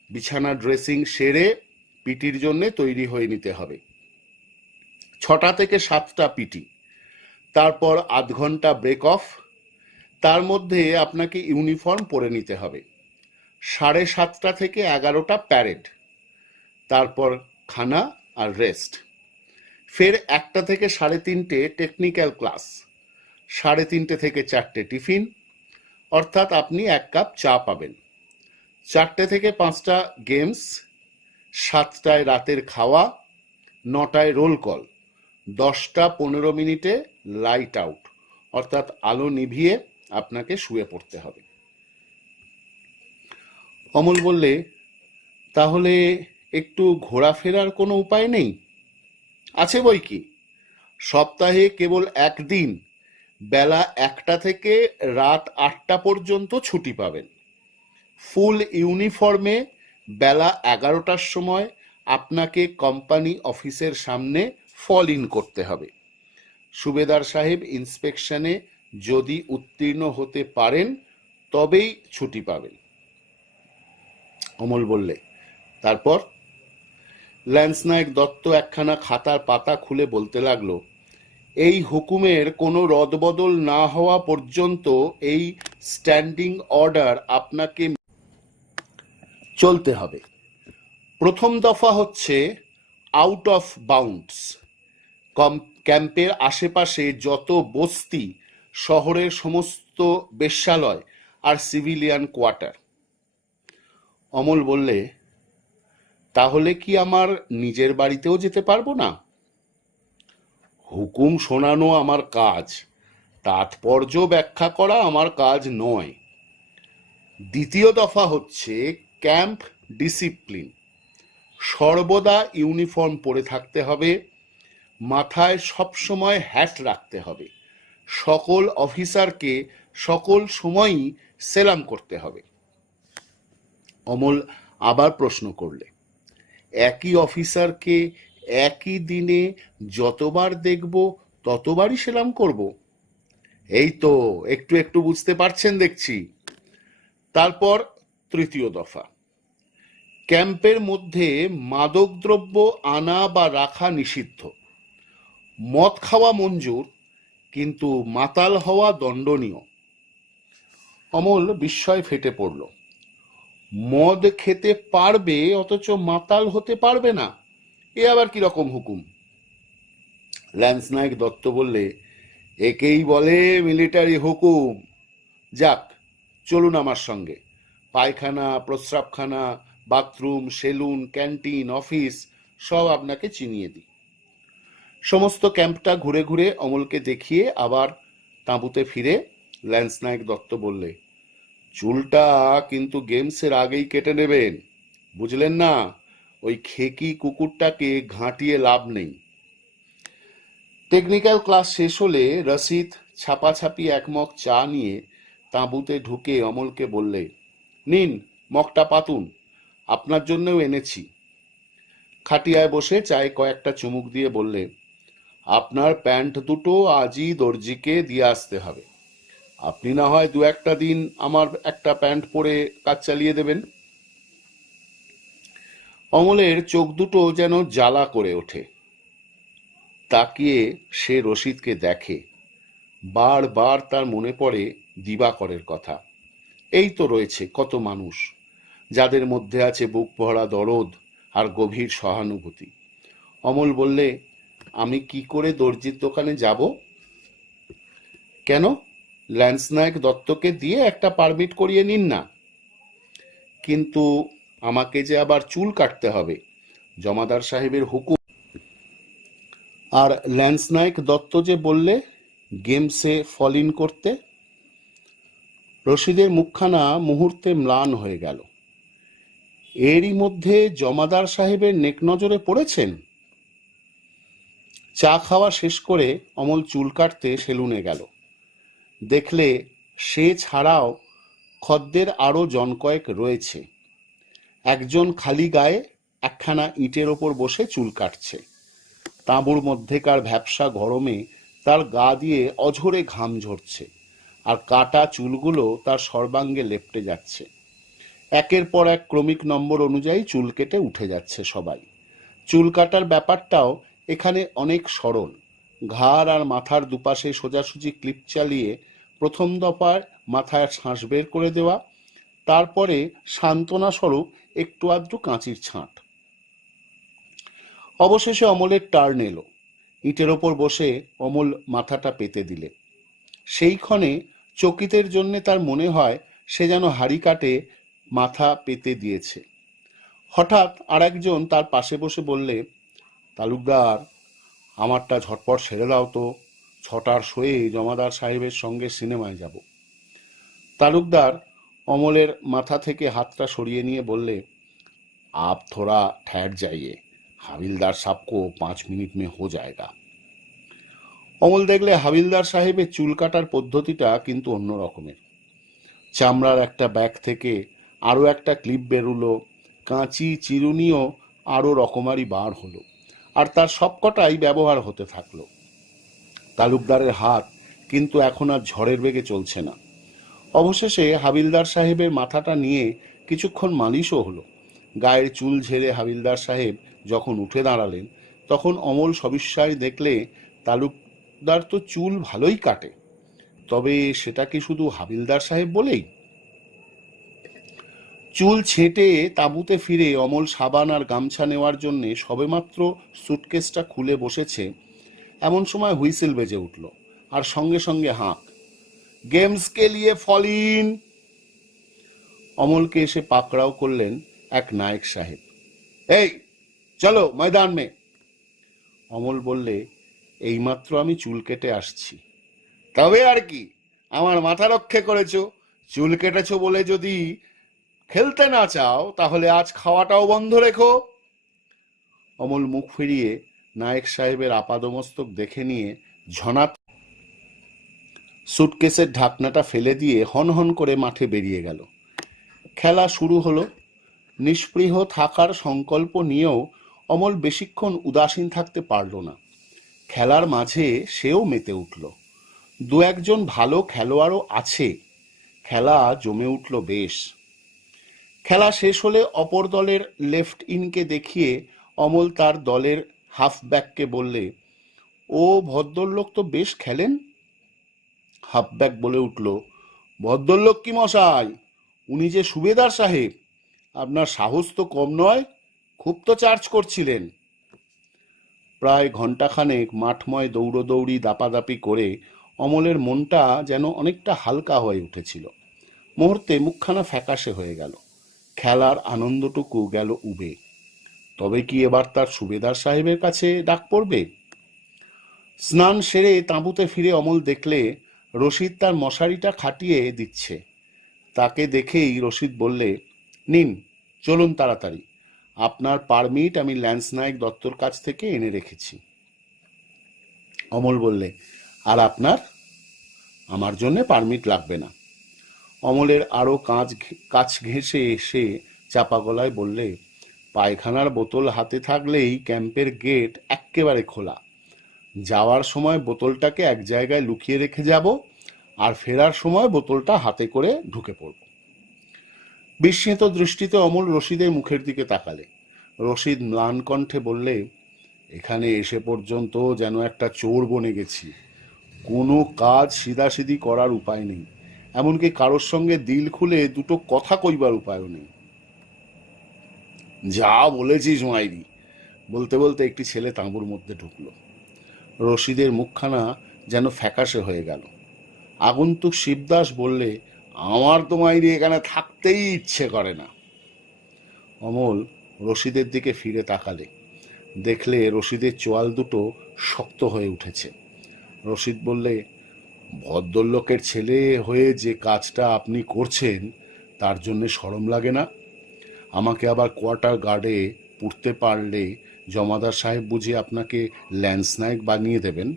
বিছানা ড্রেসিং সেরে পিটির জন্য তৈরি হয়ে নিতে হবে। 6টা থেকে 7টা পিটি। তারপর আধ ঘন্টা ব্রেক অফ। তার মধ্যে আপনাকে ইউনিফর্ম পরে নিতে হবে। 7:30টা থেকে 11টা প্যারেড। তারপর খানা আর রেস্ট। ফের 1টা থেকে 3:30 টেকনিক্যাল ক্লাস। 3:30 থেকে 4টে টিফিন, অর্থাৎ আপনি 1 কাপ চা পাবেন। 4টে থেকে 5টা গেমস, 7টায় রাতের খাওয়া, 9টায় রোল কল, 10টা 15 মিনিটে লাইট আউট, অর্থাৎ আলো নিভিয়ে আপনাকে শুয়ে পড়তে হবে। অমল বললে, তাহলে একটু ঘোরাফেরার কোনো উপায় নেই? আছে বই কি, সপ্তাহে কেবল একদিন বেলা 1টা থেকে রাত 8টা পর্যন্ত ছুটি পাবেন। ফুল ইউনিফর্মে বেলা 11টার সময় আপনাকে কোম্পানি অফিসের সামনে ফল ইন করতে হবে। সুবেদার সাহেব ইন্সপেকশনে যদি উত্তীর্ণ হতে পারেন তবেই ছুটি পাবেন। অমল বললে, তারপর? ল্যান্সনায়ক দত্ত একখানা খাতার পাতা খুলে বলতে লাগলো, এই হুকুমের কোনো রদবদল না হওয়া পর্যন্ত এই স্ট্যান্ডিং অর্ডার আপনাকে চলতে হবে। প্রথম দফা হচ্ছে আউট অফ বাউন্ডস, ক্যাম্পের আশেপাশে যত বস্তি, শহরের সমস্ত বেশ্যালয় আর সিভিলিয়ান কোয়ার্টার। অমল বললে, তাহলে কি আমার নিজের বাড়িতেও যেতে পারবো না? হুকুম শোনানো আমার কাজ, তাৎপর্য ব্যাখ্যা করা আমার কাজ নয়। দ্বিতীয় দফা হচ্ছে ক্যাম্প ডিসিপ্লিন, সর্বদা ইউনিফর্ম পরে থাকতে হবে, মাথায় সবসময় হ্যাট রাখতে হবে, সকল অফিসারকে সকল সময়ই সেলাম করতে হবে। অমল আবার প্রশ্ন করলে, একই অফিসারকে একই দিনে যতবার দেখব ততবারই সেলাম করব? এই তো একটু একটু বুঝতে পারছেন দেখছি। তারপর তৃতীয় দফা, ক্যাম্পের মধ্যে মাদকদ্রব্য আনা বা রাখা নিষিদ্ধ। মদ খাওয়া মঞ্জুর, কিন্তু মাতাল হওয়া দণ্ডনীয়। অমল বিস্ময় ফেটে পড়ল, মদ খেতে পারবে অথচ মাতাল হতে পারবে না, এ আবার কিরকম হুকুম? ল্যান্সনায়ক দত্ত বললে, একেই বলে মিলিটারি হুকুম। যাক, চলুন আমার সঙ্গে। পায়খানা, প্রস্রাবখানা, বাথরুম, সেলুন, ক্যান্টিন, অফিস সব আপনাকে চিনিয়ে দিই। সমস্ত ক্যাম্পটা ঘুরে ঘুরে অমলকে দেখিয়ে আবার তাঁবুতে ফিরে ল্যান্সনায়ক দত্ত বললে, চুলটা কিন্তু গেমসের আগেই কেটে নেবেন, বুঝলেন না? ওই খেকি কুকুরটাকে ঘাঁটিয়ে লাভ নেই। টেকনিক্যাল ক্লাস শেষ হলে রশিদ ছাপাছাপি 1 মগ চা নিয়ে তাঁবুতে ঢুকে অমলকে বললে, নিন মগটা পাতুন, আপনার জন্যও এনেছি। খাটিয়ায় বসে চায়ে কয়েকটা চুমুক দিয়ে বললে, আপনার প্যান্ট দুটো আজই দর্জিকে দিয়ে আসতে হবে। আপনি না হয় 2-1টা দিন আমার একটা প্যান্ট পরে কাজ চালিয়ে দেবেন। অমলের চোখ দুটো যেন জ্বালা করে ওঠে। তাকিয়ে সে রশিদকে দেখে, বারবার তার মনে পড়ে দিবাকরের কথা। এই তো রয়েছে কত মানুষ, যাদের মধ্যে আছে বুক ভরা দরদ আর গভীর সহানুভূতি। অমল বললে, আমি কি করে দর্জির দোকানে যাব? কেন, ল্যান্সনায়ক দত্তকে দিয়ে একটা পারমিট করিয়ে নিন না। কিন্তু আমাকে যে আবার চুল কাটতে হবে, জমাদার সাহেবের হুকুম। আর ল্যান্সনায়ক দত্ত যে বললে গেমসে ফল ইন করতে। রশিদের মুখখানা মুহূর্তে ম্লান হয়ে গেল। এরই মধ্যে জমাদার সাহেবের নেক নজরে পড়েছেন। চা খাওয়া শেষ করে অমল চুল কাটতে সেলুনে গেল। দেখলে সে ছাড়াও খদ্দের আরও জনকয়েক রয়েছে। একজন খালি গায়ে একখানা ইটের ওপর বসে চুল কাটছে। তাঁবুর মধ্যেকার ভ্যাপসা গরমে তার গা দিয়ে অঝরে ঘাম ঝরছে, আর কাটা চুলগুলো তার সর্বাঙ্গে লেপ্টে যাচ্ছে। একের পর এক ক্রমিক নম্বর অনুযায়ী চুল কেটে উঠে যাচ্ছে সবাই। চুল কাটার ব্যাপারটাও এখানে অনেক সরল। ঘাড় আর মাথার দুপাশে সোজাসুজি ক্লিপ চালিয়ে প্রথম দফায় মাথায় শ্বাস বের করে দেওয়া, তারপরে সান্ত্বনা স্বরূপ একটু আধটু কাঁচির ছাঁট। অবশেষে অমলের টার্ন এলো। ইটের ওপর বসে অমল মাথাটা পেতে দিলে। সেইক্ষণে চকিতের জন্যে তার মনে হয় সে যেন হাঁড়ি কাটে মাথা পেতে দিয়েছে। হঠাৎ আর একজন তার পাশে বসে বললে, তালুকদার, আমারটা ঝটপট সেরে দাও তো, 6টার শোয়ে জমাদার সাহেবের সঙ্গে সিনেমায় যাব। তালুকদার অমলের মাথা থেকে হাতটা সরিয়ে নিয়ে বললে, आप थोड़ा ठहर जाइए, হাবিলদার সাহেব को 5 मिनट में हो जाएगा। অমল দেখলে হাবিলদার সাহেবের চুল কাটার পদ্ধতিটা কিন্তু অন্য রকমের। চামড়ার একটা ব্যাগ থেকে আরও একটা ক্লিপ বেরুলো, কাঁচি চিরুনিও আরও রকমারি বার হলো, আর তার সবকটাই ব্যবহার হতে থাকলো। তালুকদারের হাত কিন্তু এখন আর ঝড়ের বেগে চলছে না। অবশেষে হাবিলদার সাহেবের মাথাটা নিয়ে কিছুক্ষণ মালিশও হলো। গায়ের চুল ঝেড়ে হাবিলদার সাহেব যখন উঠে দাঁড়ালেন, তখন অমল সবিস্ময়ে দেখলে তালুকদার তো চুল ভালোই কাটে। তবে সেটা কি শুধু হাবিলদার সাহেব বলেই? চুল ছেঁটে তাঁবুতে ফিরে অমল সাবান আর গামছা নেওয়ার জন্যে সবেমাত্র সুটকেসটা খুলে বসেছে, এমন সময় হুইসেল বেজে উঠল, আর সঙ্গে সঙ্গে হাঁক, गेम्स के लिए फॉल इन। অমলকে এসে পাকড়াও করলেন এক নায়েক সাহেব। এই চলো ময়দান মে। অমল বললে, এইমাত্র আমি চুল কেটে আসছি। তবে আর কি, আমার মাথা রক্ষে করেছো। চুল কেটেছো বলে যদি খেলতে না চাও, তাহলে আজ খাওয়াটাও বন্ধ রেখো। অমল মুখ ফিরিয়ে নায়েক সাহেবের আপাদমস্তক দেখে নিয়ে ঝনাত সুটকেসের ঢাকনাটা ফেলে দিয়ে হনহন করে মাঠে বেরিয়ে গেল। খেলা শুরু হলো। নিষ্পৃহ থাকার সংকল্প নিয়েও অমল বেশিক্ষণ উদাসীন থাকতে পারল না। খেলার মাঝে সেও মেতে উঠল। দু একজন ভালো খেলোয়াড়ও আছে। খেলা জমে উঠল বেশ। খেলা শেষ হলে অপর দলের লেফট ইনকে দেখিয়ে অমল তার দলের হাফব্যাককে বললে, ও ভদ্রলোক তো বেশ খেলেন। হাফব্যাক বলে উঠল, ভদ্রলোক কি মশাই, উনি যে সুবেদার সাহেব, আপনার সাহস তো কম নয়, খুব তো চার্জ করছিলেন। প্রায় ঘণ্টাখানেক মাঠময় দৌড়োদৌড়ি দাপাদাপি করে অমলের মনটা যেন অনেকটা হালকা হয়ে উঠেছিল। মুহূর্তে মুখখানা ফ্যাকাশে হয়ে গেল। খেলার আনন্দটুকু গেল উবে। তবে কি এবার তার সুবেদার সাহেবের কাছে ডাক পড়বে? স্নান সেরে তাঁবুতে ফিরে অমল দেখলে রশিদ তার মশারিটা খাটিয়ে দিচ্ছে। তাকে দেখেই রশিদ বললে, নিন, চলুন তাড়াতাড়ি, আপনার পারমিট আমি ল্যান্স নায়েক দত্তর কাছ থেকে এনে রেখেছি। অমল বললে, আর আপনার? আমার জন্যে পারমিট লাগবে না। অমলের আরও কাছ ঘেঁষে এসে চাপা গলায় বললে, পায়খানার বোতল হাতে থাকলেই ক্যাম্পের গেট এক্কেবারে খোলা। যাওয়ার সময় বোতলটাকে এক জায়গায় লুকিয়ে রেখে যাব, আর ফেরার সময় বোতলটা হাতে করে ঢুকে পড়ব। বিস্মিত দৃষ্টিতে অমল রশিদের মুখের দিকে তাকালে। রশিদ ম্লান কণ্ঠে বললে, এখানে এসে পর্যন্ত যেন একটা চোর বনে গেছি। কোনো কাজ সিধাসিধি করার উপায় নেই, এমনকি কারোর সঙ্গে দিল খুলে দুটো কথা কইবার উপায়ও নেই। যা বলেছিস মাইরি, বলতে বলতে একটি ছেলে তাঁবুর মধ্যে ঢুকল। রশিদের মুখখানা যেন ফ্যাকাশে হয়ে গেল। আগন্তুক শিবদাস বললে, আমার তো মাইরি এখানে থাকতেই ইচ্ছে করে না। অমল রশিদের দিকে ফিরে তাকালে। দেখলে রশিদের চোয়াল দুটো শক্ত হয়ে উঠেছে। রশিদ বললে, ভদ্রলোকের ছেলে হয়ে যে কাজটা আপনি করছেন, তার জন্যে শরম লাগে না? আমাকে আবার কোয়ার্টার গার্ডে পুড়তে পারলে জমাদার সাহেব বুঝি আপনাকে ল্যান্স নায়েক বানিয়ে দেবেন?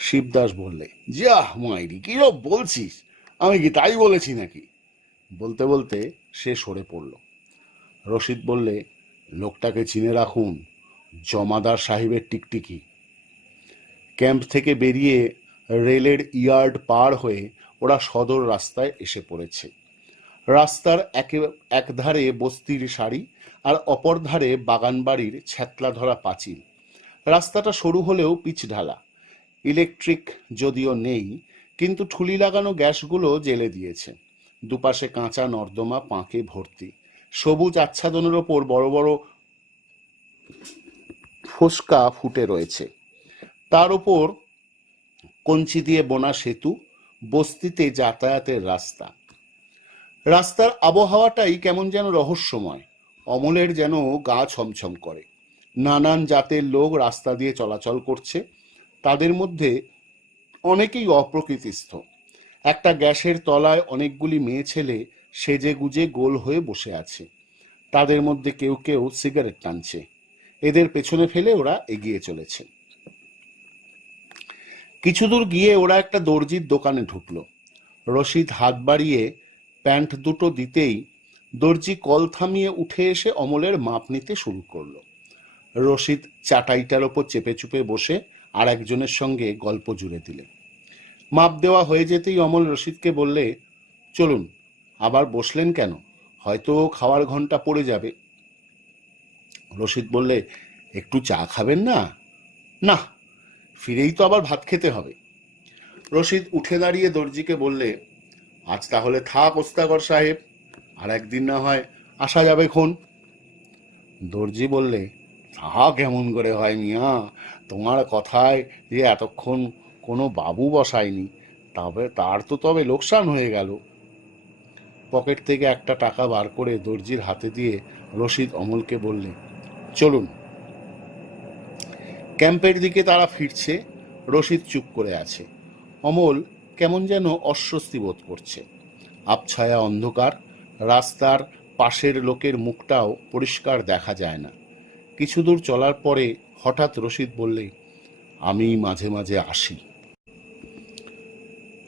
শিবদাস বললে, যা মাইরি, কিরব বলছিস, আমি কি তাই বলেছি নাকি? বলতে বলতে সে সরে পড়ল। রশিদ বললে, লোকটাকে চিনে রাখুন, জমাদার সাহেবের টিকটিকি। ক্যাম্প থেকে বেরিয়ে রেলের ইয়ার্ড পার হয়ে ওরা সদর রাস্তায় এসে পড়েছে। রাস্তার একধারে বস্তির সারি, আর অপর ধারে বাগানবাড়ির ছ্যাতলা ধরা পাঁচিল। রাস্তাটা সরু হলেও পিচ ঢালা। ইলেকট্রিক যদিও নেই, কিন্তু ঠুলি লাগানো গ্যাসগুলো জ্বেলে দিয়েছে। দুপাশে কাঁচা নর্দমা পাঁকে ভর্তি। সবুজ আচ্ছাদনের ওপর বড় বড় ফোসকা ফুটে রয়েছে। তার ওপর কঞ্চি দিয়ে বোনা সেতু, বস্তিতে যাতায়াতের রাস্তা। রাস্তার আবহাওয়াটাই কেমন যেন রহস্যময়। অমলের যেন গা ছমছম করে। নানান জাতের লোক রাস্তা দিয়ে চলাচল করছে। তাদের মধ্যে অনেকেই অপ্রকৃতিস্থ। একটা গ্যাসের তলায় অনেকগুলি মেয়ে ছেলে সেজে গুজে গোল হয়ে বসে আছে। তাদের মধ্যে কেউ কেউ সিগারেট টানছে। এদের পেছনে ফেলে ওরা এগিয়ে চলেছে। কিছু দূর গিয়ে ওরা একটা দর্জির দোকানে ঢুকলো। রশিদ হাত বাড়িয়ে প্যান্ট দুটো দিতেই দর্জি কল থামিয়ে উঠে এসে অমলের মাপ নিতে শুরু করলো। রশিদ চাটাইটার ওপর চেপে চুপে বসে আর একজনের সঙ্গে গল্প জুড়ে দিলে। মাপ দেওয়া হয়ে যেতেই অমল রশিদকে বললে, চলুন। আবার বসলেন কেন? হয়তো খাওয়ার ঘন্টা পড়ে যাবে। রশিদ বললে, একটু চা খাবেন না? না, ফিরেই তো আবার ভাত খেতে হবে। রশিদ উঠে দাঁড়িয়ে দর্জিকে বললে, আজ তাহলে থাক ওস্তাগর সাহেব, আর একদিন না হয় আসা যাবে খন। দর্জি বললে, তা কেমন করে হয় মিয়া, তোমার কথায় যে এতক্ষণ কোনো বাবু বসায়নি, তার তো তবে লোকসান হয়ে গেল। পকেট থেকে একটা টাকা বার করে দর্জির হাতে দিয়ে রশিদ অমলকে বললে, চলুন। ক্যাম্পের দিকে তারা ফিরছে। রশিদ চুপ করে আছে। অমল কেমন যেন অস্বস্তি বোধ করছে। আবছায়া অন্ধকার, রাস্তার পাশের লোকের মুখটাও পরিষ্কার দেখা যায় না। কিছু দূর চলার পরে হঠাৎ রশিদ বললে, আমি মাঝে মাঝে আসি।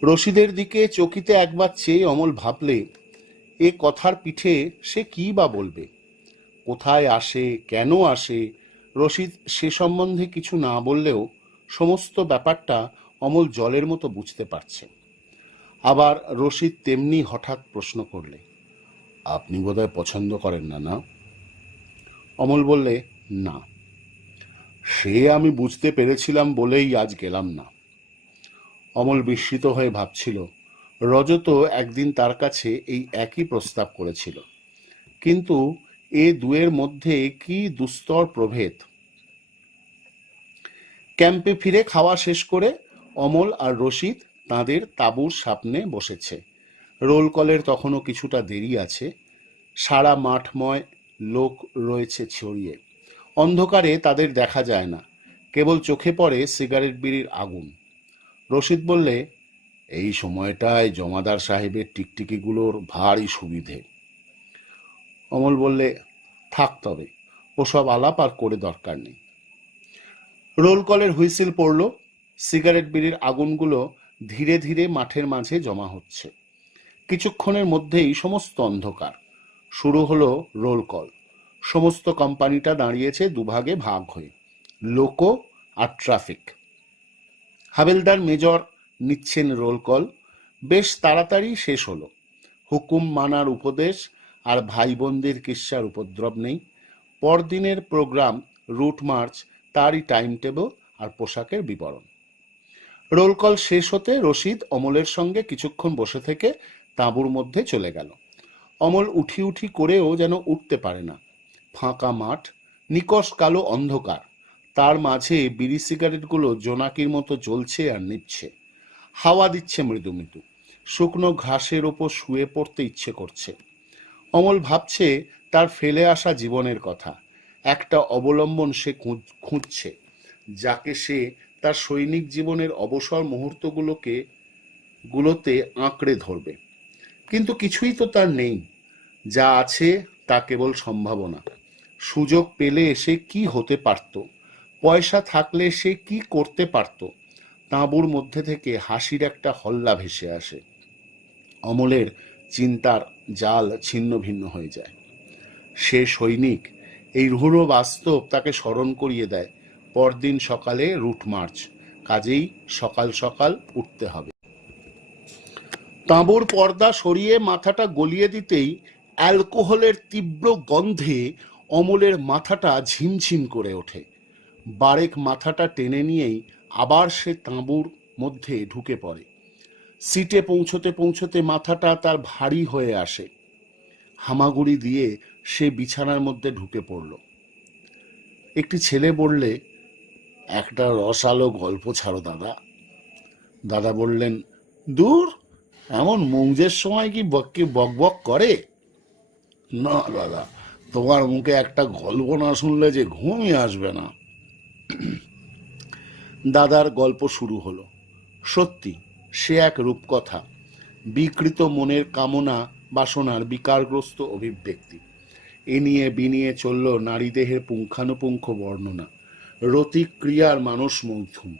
রশিদের দিকে চকিতে একবার চেয়ে অমল ভাবলে, এ কথার পিঠে সে কি বা বলবে। কোথায় আসে, কেন আসে, রশিদ সে সম্বন্ধে কিছু না বললেও সমস্ত ব্যাপারটা অমল জলের মতো বুঝতে পারছে। আবার রশিদ তেমনি হঠাৎ প্রশ্ন করলে, আপনি বোধহয় পছন্দ করেন না, না? অমল বললে, না। সে আমি বুঝতে পেরেছিলাম বলেই আজ গেলাম না। অমল বিস্মিত হয়ে ভাবছিল, রজত একদিন তার কাছে এই একই প্রস্তাব করেছিল, কিন্তু এ দুয়ের মধ্যে কি দুস্তর প্রভেদ। ক্যাম্পে ফিরে খাওয়া শেষ করে অমল আর রশিদ তাঁদের তাঁবুর সামনে বসেছে। রোল কলের তখনও কিছুটা দেরি আছে। সারা মাঠময় লোক রয়েছে ছড়িয়ে। অন্ধকারে তাদের দেখা যায় না, কেবল চোখে পড়ে সিগারেট বিড়ির আগুন। রশিদ বললে, এই সময়টায় জমাদার সাহেবের টিকটিকিগুলোর ভারী সুবিধে। অমল বললে, থাক তবে, ওসব আলাপ আর করে দরকার নেই। রোল কলের হুইসেল পড়ল। সিগারেট বিড়ির আগুনগুলো ধীরে ধীরে মাঠের মাঝে জমা হচ্ছে। কিছুক্ষণের মধ্যেই সমস্ত অন্ধকার। শুরু হলো রোল কল। সমস্ত কোম্পানিটা দাঁড়িয়েছে দুভাগে ভাগ হয়ে, লোকো আর ট্রাফিক। হাবেলদার মেজর নিচ্ছেন রোল কল। বেশ তাড়াতাড়ি শেষ হলো। হুকুম মানার উপদেশ আর ভাই বোনদের কিস্সার উপদ্রব নেই। পরদিনের প্রোগ্রাম, রুট মার্চ, তারই টাইম টেবল আর পোশাকের বিবরণ। রোল কল শেষ হতে রশিদ অমলের সঙ্গে কিছুক্ষণ বসে থেকে তাঁবুর মধ্যে চলে গেল। অমল উঠি উঠি করেও যেন উঠতে পারে না। ফাঁকা মাঠ, নিকষ কালো অন্ধকার, তার মাঝে বিড়ি সিগারেটগুলো জোনাকির মতো জ্বলছে আর নিচ্ছে। হাওয়া দিচ্ছে মৃদু মৃদু। শুকনো ঘাসের ওপর শুয়ে পড়তে ইচ্ছে করছে। অমল ভাবছে তার ফেলে আসা জীবনের কথা। একটা অবলম্বন সে খুঁজছে, যাকে সে তার সৈনিক জীবনের অবসর মুহূর্তগুলোতে আঁকড়ে ধরবে। কিন্তু কিছুই তো তার নেই। যা আছে তা কেবল সম্ভাবনা। সুযোগ পেলে সে কি হতে পারত, পয়সা থাকলে সে কি করতে পারত। তাঁবুর মধ্যে থেকে হাসির একটা হল্লা ভেসে আসে। অমলের চিন্তার জাল ছিন্ন ভিন্ন হয়ে যায়। সে সৈনিক, এই রূঢ় বাস্তব তাকে স্মরণ করিয়ে দেয় পরদিন সকালে রুট মার্চ, কাজেই সকাল সকাল উঠতে হবে। তাঁবুর পর্দা সরিয়ে মাথাটা গলিয়ে দিতেই অ্যালকোহলের তীব্র গন্ধে অমলের মাথাটা ঝিমঝিম করে ওঠে। বারেক মাথাটা টেনে নিয়েই আবার সে তাঁবুর মধ্যে ঢুকে পড়ে। সিটে পৌঁছতে পৌঁছতে মাথাটা তার ভারী হয়ে আসে। হামাগুড়ি দিয়ে সে বিছানার মধ্যে ঢুকে পড়ল। একটি ছেলে বললে, একটা রসালো গল্প ছাড়ো দাদা। দাদা বললেন, দূর, এমন মৌজের সময় কি বককে বক বক করে? না দাদা, তোমার মুখে একটা গল্প না শুনলে যে ঘুমই আসবে না। দাদার গল্প শুরু হলো। সত্যি, সে এক রূপকথা, বিকৃত মনের কামনা বাসনার বিকারগ্রস্ত অভিব্যক্তি। এ নিয়ে বিনিয়ে চলল নারীদেহের পুঙ্খানুপুঙ্খ বর্ণনা, রতিক ক্রিয়ার মানস মৌথুম।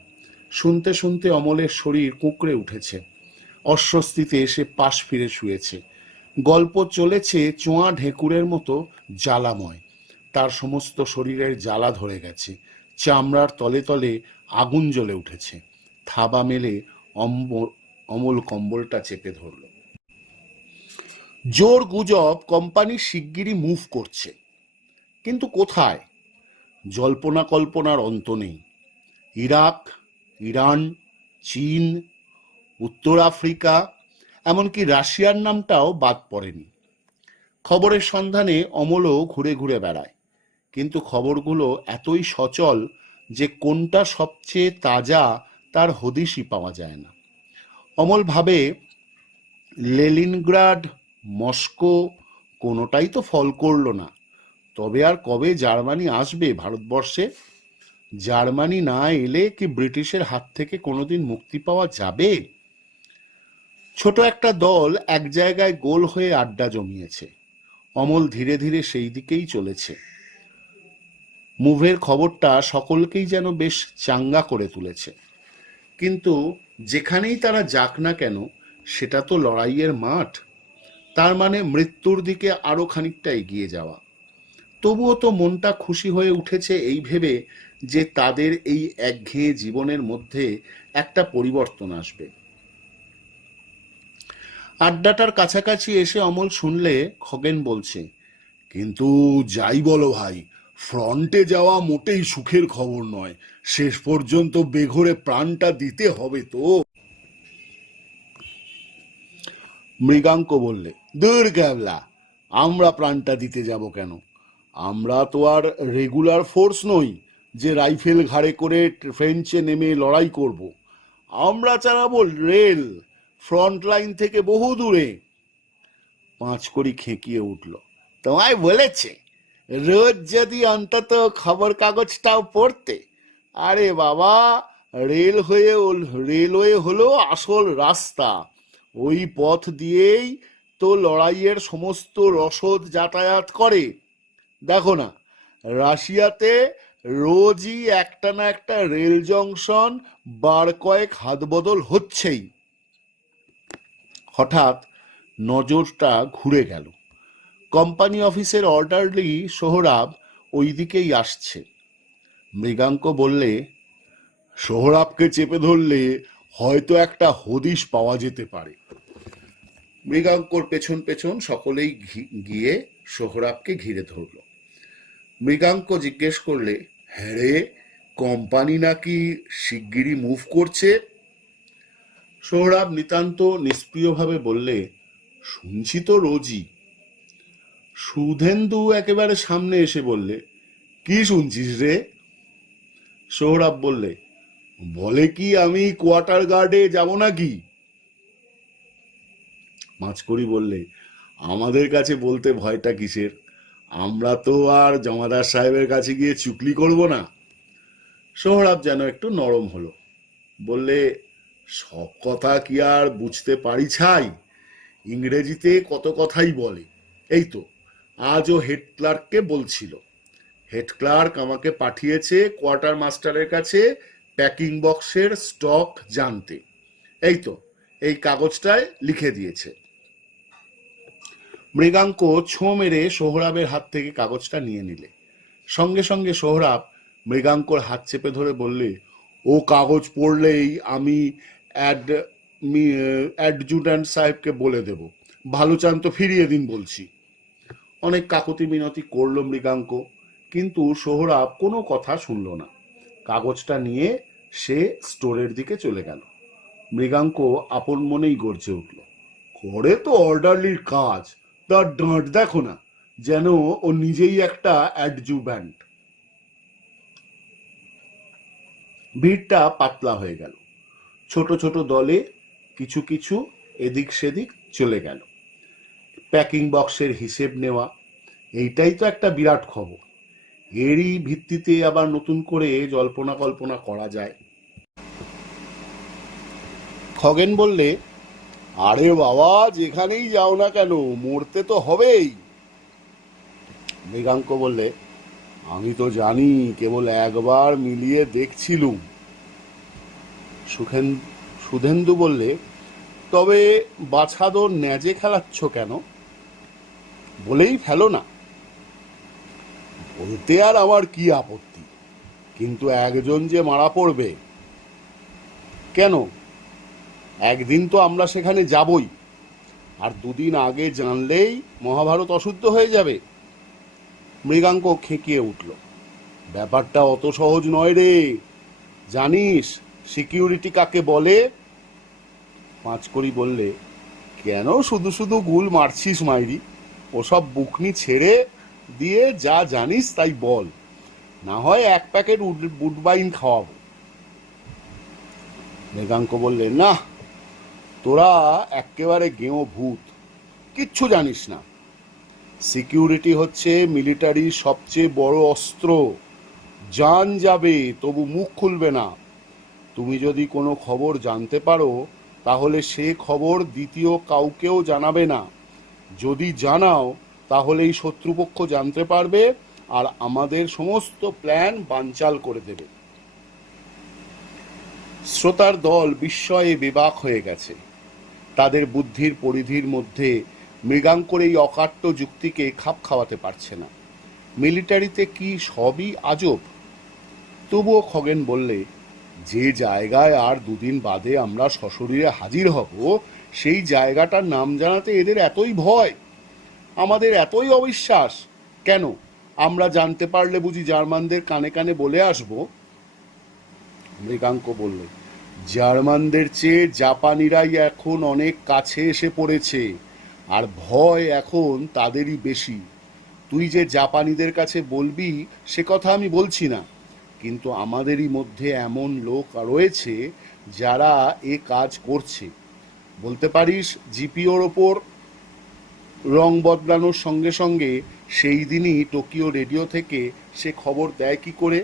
শুনতে শুনতে অমলের শরীর কুঁকড়ে উঠেছে। অস্বস্তিতে সে পাশ ফিরে শুয়েছে। গল্প চলেছে চোঁয়া ঢেকুরের মতো জ্বালাময়। তার সমস্ত শরীরের জ্বালা ধরে গেছে, চামড়ার তলে তলে আগুন জ্বলে উঠেছে। থাবা মেলে অমল কম্বলটা চেপে ধরল। জোর গুজব কোম্পানি শিগগিরই মুভ করছে, কিন্তু কোথায়? জল্পনা কল্পনার অন্ত নেই। ইরাক, ইরান, চীন, উত্তর আফ্রিকা, এমনকি রাশিয়ার নামটাও বাদ পড়েনি। খবরের সন্ধানে অমলও ঘুরে ঘুরে বেড়ায়, কিন্তু খবরগুলো এতই সচল যে কোনটা সবচেয়ে তাজা তার হদিশই পাওয়া যায় না। অমল ভাবে, লেনিনগ্রাড, মস্কো, কোনোটাই তো ফল করল না। তবে আর কবে জার্মানি আসবে ভারতবর্ষে? জার্মানি না এলে কি ব্রিটিশের হাত থেকে কোনোদিন মুক্তি পাওয়া যাবে? ছোট একটা দল এক জায়গায় গোল হয়ে আড্ডা জমিয়েছে। অমল ধীরে ধীরে সেই দিকেই চলেছে। মুভের খবরটা সকলকেই যেন বেশ চাঙ্গা করে তুলেছে। কিন্তু যেখানেই তারা যাক না কেন, সেটা তো লড়াইয়ের মাঠ। তার মানে মৃত্যুর দিকে আরো খানিকটা এগিয়ে যাওয়া। তবুও তো মনটা খুশি হয়ে উঠেছে এই ভেবে যে তাদের এই একঘেয়ে জীবনের মধ্যে একটা পরিবর্তন আসবে। আড্ডাটার কাছাকাছি এসে অমল শুনলে খগেন বলছে, কিন্তু যাই বলো ভাই, ফ্রন্টে যাওয়া মোটেই সুখের খবর নয়। শেষ পর্যন্ত বেঘরে প্রাণটা দিতে হবে তো। মৃগাঙ্ক বললে, দূর ক্যাবলা, আমরা প্রাণটা দিতে যাব কেন? আমরা তো আর রেগুলার ফোর্স নই যে রাইফেল ঘাড়ে করে ফ্রেঞ্চে নেমে লড়াই করব। আমরা চালাবো রেল, ফ্রন্ট লাইন থেকে বহু দূরে। পাঁচকড়ি খেকিয়ে উঠল, তোমায় বলেছে রোজ যদি অন্তত খবর কাগজটাও পড়তে। আরে বাবা, রেলওয়ে হলো আসল রাস্তা। ওই পথ দিয়েই তো লড়াইয়ের সমস্ত রসদ যাতায়াত করে। দেখো না, রাশিয়াতে রোজই একটা না একটা রেল জংশন বার কয়েক হাত বদল হচ্ছেই। হঠাৎ নজরটা ঘুরে গেল। কোম্পানি অফিসের অর্ডারলি সোহরাব ওই দিকেই আসছে। মৃগাঙ্ক বললে, সোহরাবকে চেপে ধরলে হয়তো একটা হদিশ পাওয়া যেতে পারে। মৃগাঙ্কর পেছন পেছন সকলেই গিয়ে সোহরাবকে ঘিরে ধরল। মৃগাঙ্ক জিজ্ঞেস করলে, হ্যাঁ রে, কোম্পানি নাকি শিগগিরই মুভ করছে? সোহরাব নিতান্ত নিষ্প্রিয়ভাবে বললে, শুনছি তো রোজই। সুধেন্দু একেবারে সামনে এসে বললে, কি শুনছিস রে? সোহরাব বললে, বলে কি আমি কোয়ার্টার গার্ডে যাব নাকি? মাঝকড়ি বললে, আমাদের কাছে বলতে ভয়টা কিসের? আমরা তো আর জমাদার সাহেবের কাছে গিয়ে চুকলি করব না। সোহরাব যেন একটু নরম হলো, বললে, সব কথা কি আর বুঝতে পারি ছাই? ইংরেজিতে কত কথাই বলে। এই তো আজও হেড ক্লার্ককে বলছিল। হেড ক্লার্ক আমাকে পাঠিয়েছে কোয়ার্টার মাস্টারের কাছে প্যাকিং বক্সের স্টক জানতে। এই তো এই কাগজটায় লিখে দিয়েছে। মৃগাঙ্ক ছোঁ মেরে সোহরাবের হাত থেকে কাগজটা নিয়ে নিলে। সঙ্গে সঙ্গে সোহরাব মৃগাঙ্কর হাত চেপে ধরে বললে, ও কাগজ পড়লেই আমি অ্যাডজুট্যান্ট সাহেবকে বলে দেব। ভালো চান তো ফিরিয়ে দিন বলছি। অনেক কাকুতি মিনতি করল মৃগাঙ্ক, কিন্তু সোহরাব কোনো কথা শুনল না। কাগজটা নিয়ে সে স্টোরের দিকে চলে গেল। মৃগাঙ্ক আপন মনেই গর্জে উঠল, করে তো অর্ডারলির কাজ, তার ডাঁট দেখো না, যেন ও নিজেই একটা অ্যাডজুট্যান্ট। ভিড়টা পাতলা হয়ে গেল। ছোট ছোট দলে কিছু কিছু এদিক সেদিক চলে গেল। প্যাকিং বক্সের হিসেব নেওয়া, এইটাই তো একটা বিরাট খবর। এরই ভিত্তিতে আবার নতুন করে জল্পনা কল্পনা করা যায়। খগেন বললে, আরে বাবা, যেখানেই যাও না কেন মরতে তো হবেই। মৃগাঙ্ক বললে, আমি তো জানি, কেবল একবার মিলিয়ে দেখছিলুম। সুধেন্দু বললে, তবে বাছাদর ন্যাজে খেলাচ্ছ কেন? বলেই ফেলো না। বলতে আর আমার কি আপত্তি, কিন্তু একজন যে মারা পড়বে। কেন? একদিন তো আমরা সেখানে যাবই, আর দুদিন আগে জানলেই মহাভারত অশুদ্ধ হয়ে যাবে। মৃগাঙ্ক খেকিয়ে উঠল, ব্যাপারটা অত সহজ নয় রে। জানিস সিকিউরিটি কাকে বলে? পাঁচকড়ি বললে, কেন শুধু শুধু গুল মারছিস মাইরি? ওসব বুকনি ছেড়ে দিয়ে যা জানিস তাই বল, না হয় এক প্যাকেট বুটবাইন খাওয়াবো। মৃগাঙ্ক বললে, না, তোরা একেবারে গেঁয়ো ভূত, কিচ্ছু জানিস না। সিকিউরিটি হচ্ছে মিলিটারির সবচেয়ে বড় অস্ত্র। জান যাবে তবু মুখ খুলবে না। তুমি যদি কোনো খবর জানতে পারো তাহলে সে খবর দ্বিতীয় কাউকেও জানাবে না। যদি জানাও তাহলেই শত্রুপক্ষ জানতে পারবে আর আমাদের সমস্ত প্ল্যান বানচাল করে দেবে। শ্রোতার দল বিস্ময়ে বেবাক হয়ে গেছে। তাদের বুদ্ধির পরিধির মধ্যে মৃগাঙ্কর এই অকাট্য যুক্তিকে খাপ খাওয়াতে পারছে না। মিলিটারিতে কি সবই আজব। তবুও খগেন বললে, যে জায়গায় আর দুদিন বাদে আমরা সশরীরে হাজির হব, সেই জায়গাটার নাম জানাতে এদের এতই ভয়, আমাদের এতই অবিশ্বাস কেন? আমরা জানতে পারলে বুঝি জার্মানদের কানে কানে বলে আসব? মৃগাঙ্ক বললে, জার্মানদের চেয়ে জাপানিরাই এখন অনেক কাছে এসে পড়েছে, আর ভয় এখন তাদেরই বেশি। তুই যে জাপানিদের কাছে বলবি সে কথা আমি বলছি না, কিন্তু আমাদেরই মধ্যে এমন লোক রয়েছে যারা এ কাজ করছে। বলতে পারিস জিপিওর ওপর রং বদলানোর সঙ্গে সঙ্গে সেই দিনই টোকিও রেডিও থেকে সে খবর দেয় কি করে?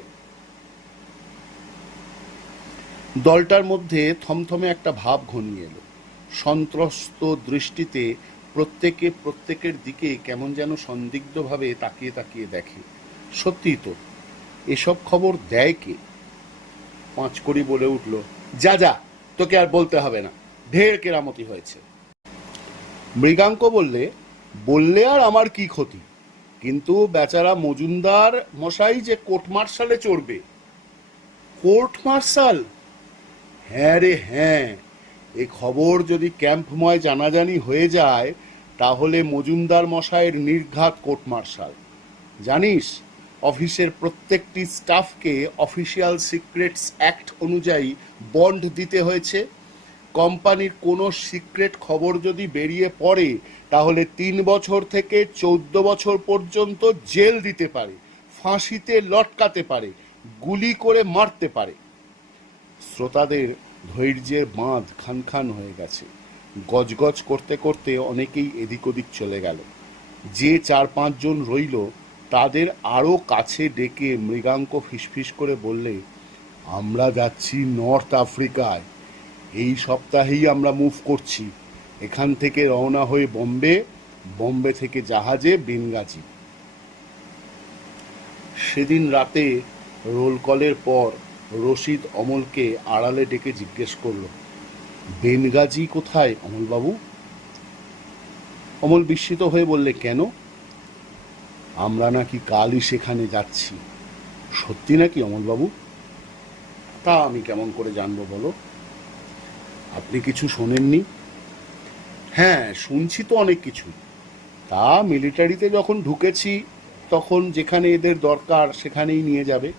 দলটার মধ্যে থমথমে একটা ভাব ঘনিয়ে এলো। সন্ত্রস্ত দৃষ্টিতে প্রত্যেকে প্রত্যেকের দিকে কেমন যেন সন্দিগ্ধভাবে তাকিয়ে তাকিয়ে দেখে। সত্যি তো, এসব খবর দেয় কে? পাঁচকড়ি বলে উঠল, যা যা, তোকে আর বলতে হবে না, ঢের কেরামতি হয়েছে। মৃগাঙ্ক বললে, বললে আর আমার কি ক্ষতি, কিন্তু বেচারা মজুমদার মশাই যে কোর্ট মার্শালে চড়বে। Court martial? হ্যাঁ রে হ্যাঁ, এ খবর যদি ক্যাম্পময় জানাজানি হয়ে যায় তাহলে মজুমদার মশাইয়ের নির্ঘাত কোর্ট মার্শাল। জানিস, অফিসের প্রত্যেকটি স্টাফকে অফিসিয়াল সিক্রেটস অ্যাক্ট অনুযায়ী বন্ড দিতে হয়েছে। কোম্পানির কোনো সিক্রেট খবর যদি বেরিয়ে পড়ে তাহলে 3 বছর থেকে 14 বছর পর্যন্ত জেল দিতে পারে, ফাঁসিতে লটকাতে পারে, গুলি করে মারতে পারে। শ্রোতাদের ধৈর্যের বাঁধ খান খান হয়ে গেছে। গজগজ করতে করতে অনেকেই এদিক ওদিক চলে গেল। যে 4-5 জন রইল তাদের আরও কাছে ডেকে মৃগাঙ্ক ফিসফিস করে বললে, আমরা যাচ্ছি নর্থ আফ্রিকায়। এই সপ্তাহেই আমরা মুভ করছি। এখান থেকে রওনা হয়ে বোম্বে, বোম্বে থেকে জাহাজে বেনগাজি। সেদিন রাতে রোল কলের পর রশিদ অমলকে আড়ালে ডেকে জিজ্ঞেস করল, বেনগাজি কোথায় অমলবাবু? অমল বিস্মিত হয়ে বললে, কেন? আমরা নাকি কালই সেখানে যাচ্ছি। সত্যি নাকি অমলবাবু? তা আমি কেমন করে জানবো বলো? আপনি কিছু শোনেননি? হ্যাঁ, শুনছি তো অনেক কিছু। তা মিলিটারিতে যখন ঢুকেছি তখন যেখানে এদের দরকার সেখানেই নিয়ে যাবে।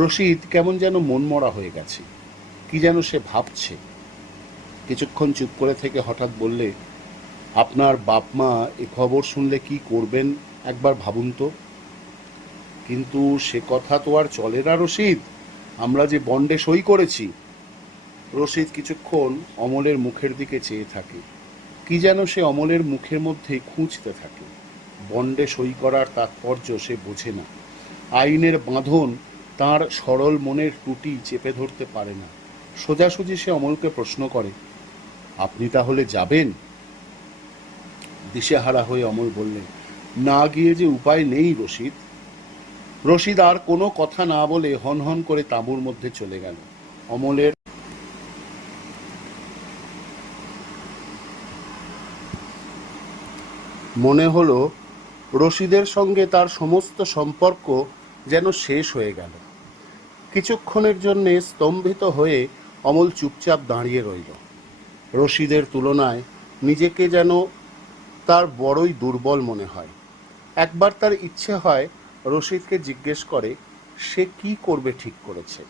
রশিদ কেমন যেন মনমরা হয়ে গেছে, কি যেন সে ভাবছে। কিছুক্ষণ চুপ করে থেকে হঠাৎ বললে, আপনার বাপ মা এ খবর শুনলে কি করবেন একবার ভাবুন তো। কিন্তু সে কথা তো আর চলে না রশিদ, আমরা যে বন্ডে সই করেছি। রশিদ কিছুক্ষণ অমলের মুখের দিকে চেয়ে থাকে। কি যেন সে অমলের মুখের মধ্যে খুঁজতে থাকে। বন্ডে সই করার তাৎপর্য সে বোঝে না। আইনের বাঁধন তার সরল মনের ত্রুটি চেপে ধরতে পারে না। সোজাসুজি সে অমলকে প্রশ্ন করে, আপনি তাহলে যাবেন? দিশেহারা হয়ে অমল বললেন, না গিয়ে যে উপায় নেই রশিদ। রশিদ আর কোনো কথা না বলে হনহন করে তাঁবুর মধ্যে চলে গেল। অমলের মনে হলো রশিদের সঙ্গে তার সমস্ত সম্পর্ক যেন শেষ হয়ে গেল। কিছুক্ষণের জন্যে স্তম্ভিত হয়ে অমল চুপচাপ দাঁড়িয়ে রইল। রশিদের তুলনায় নিজেকে যেন তার বড়ই দুর্বল মনে হয়। একবার তার ইচ্ছে হয় রশিদকে জিজ্ঞেস করে সে কি করবে ঠিক করেছে।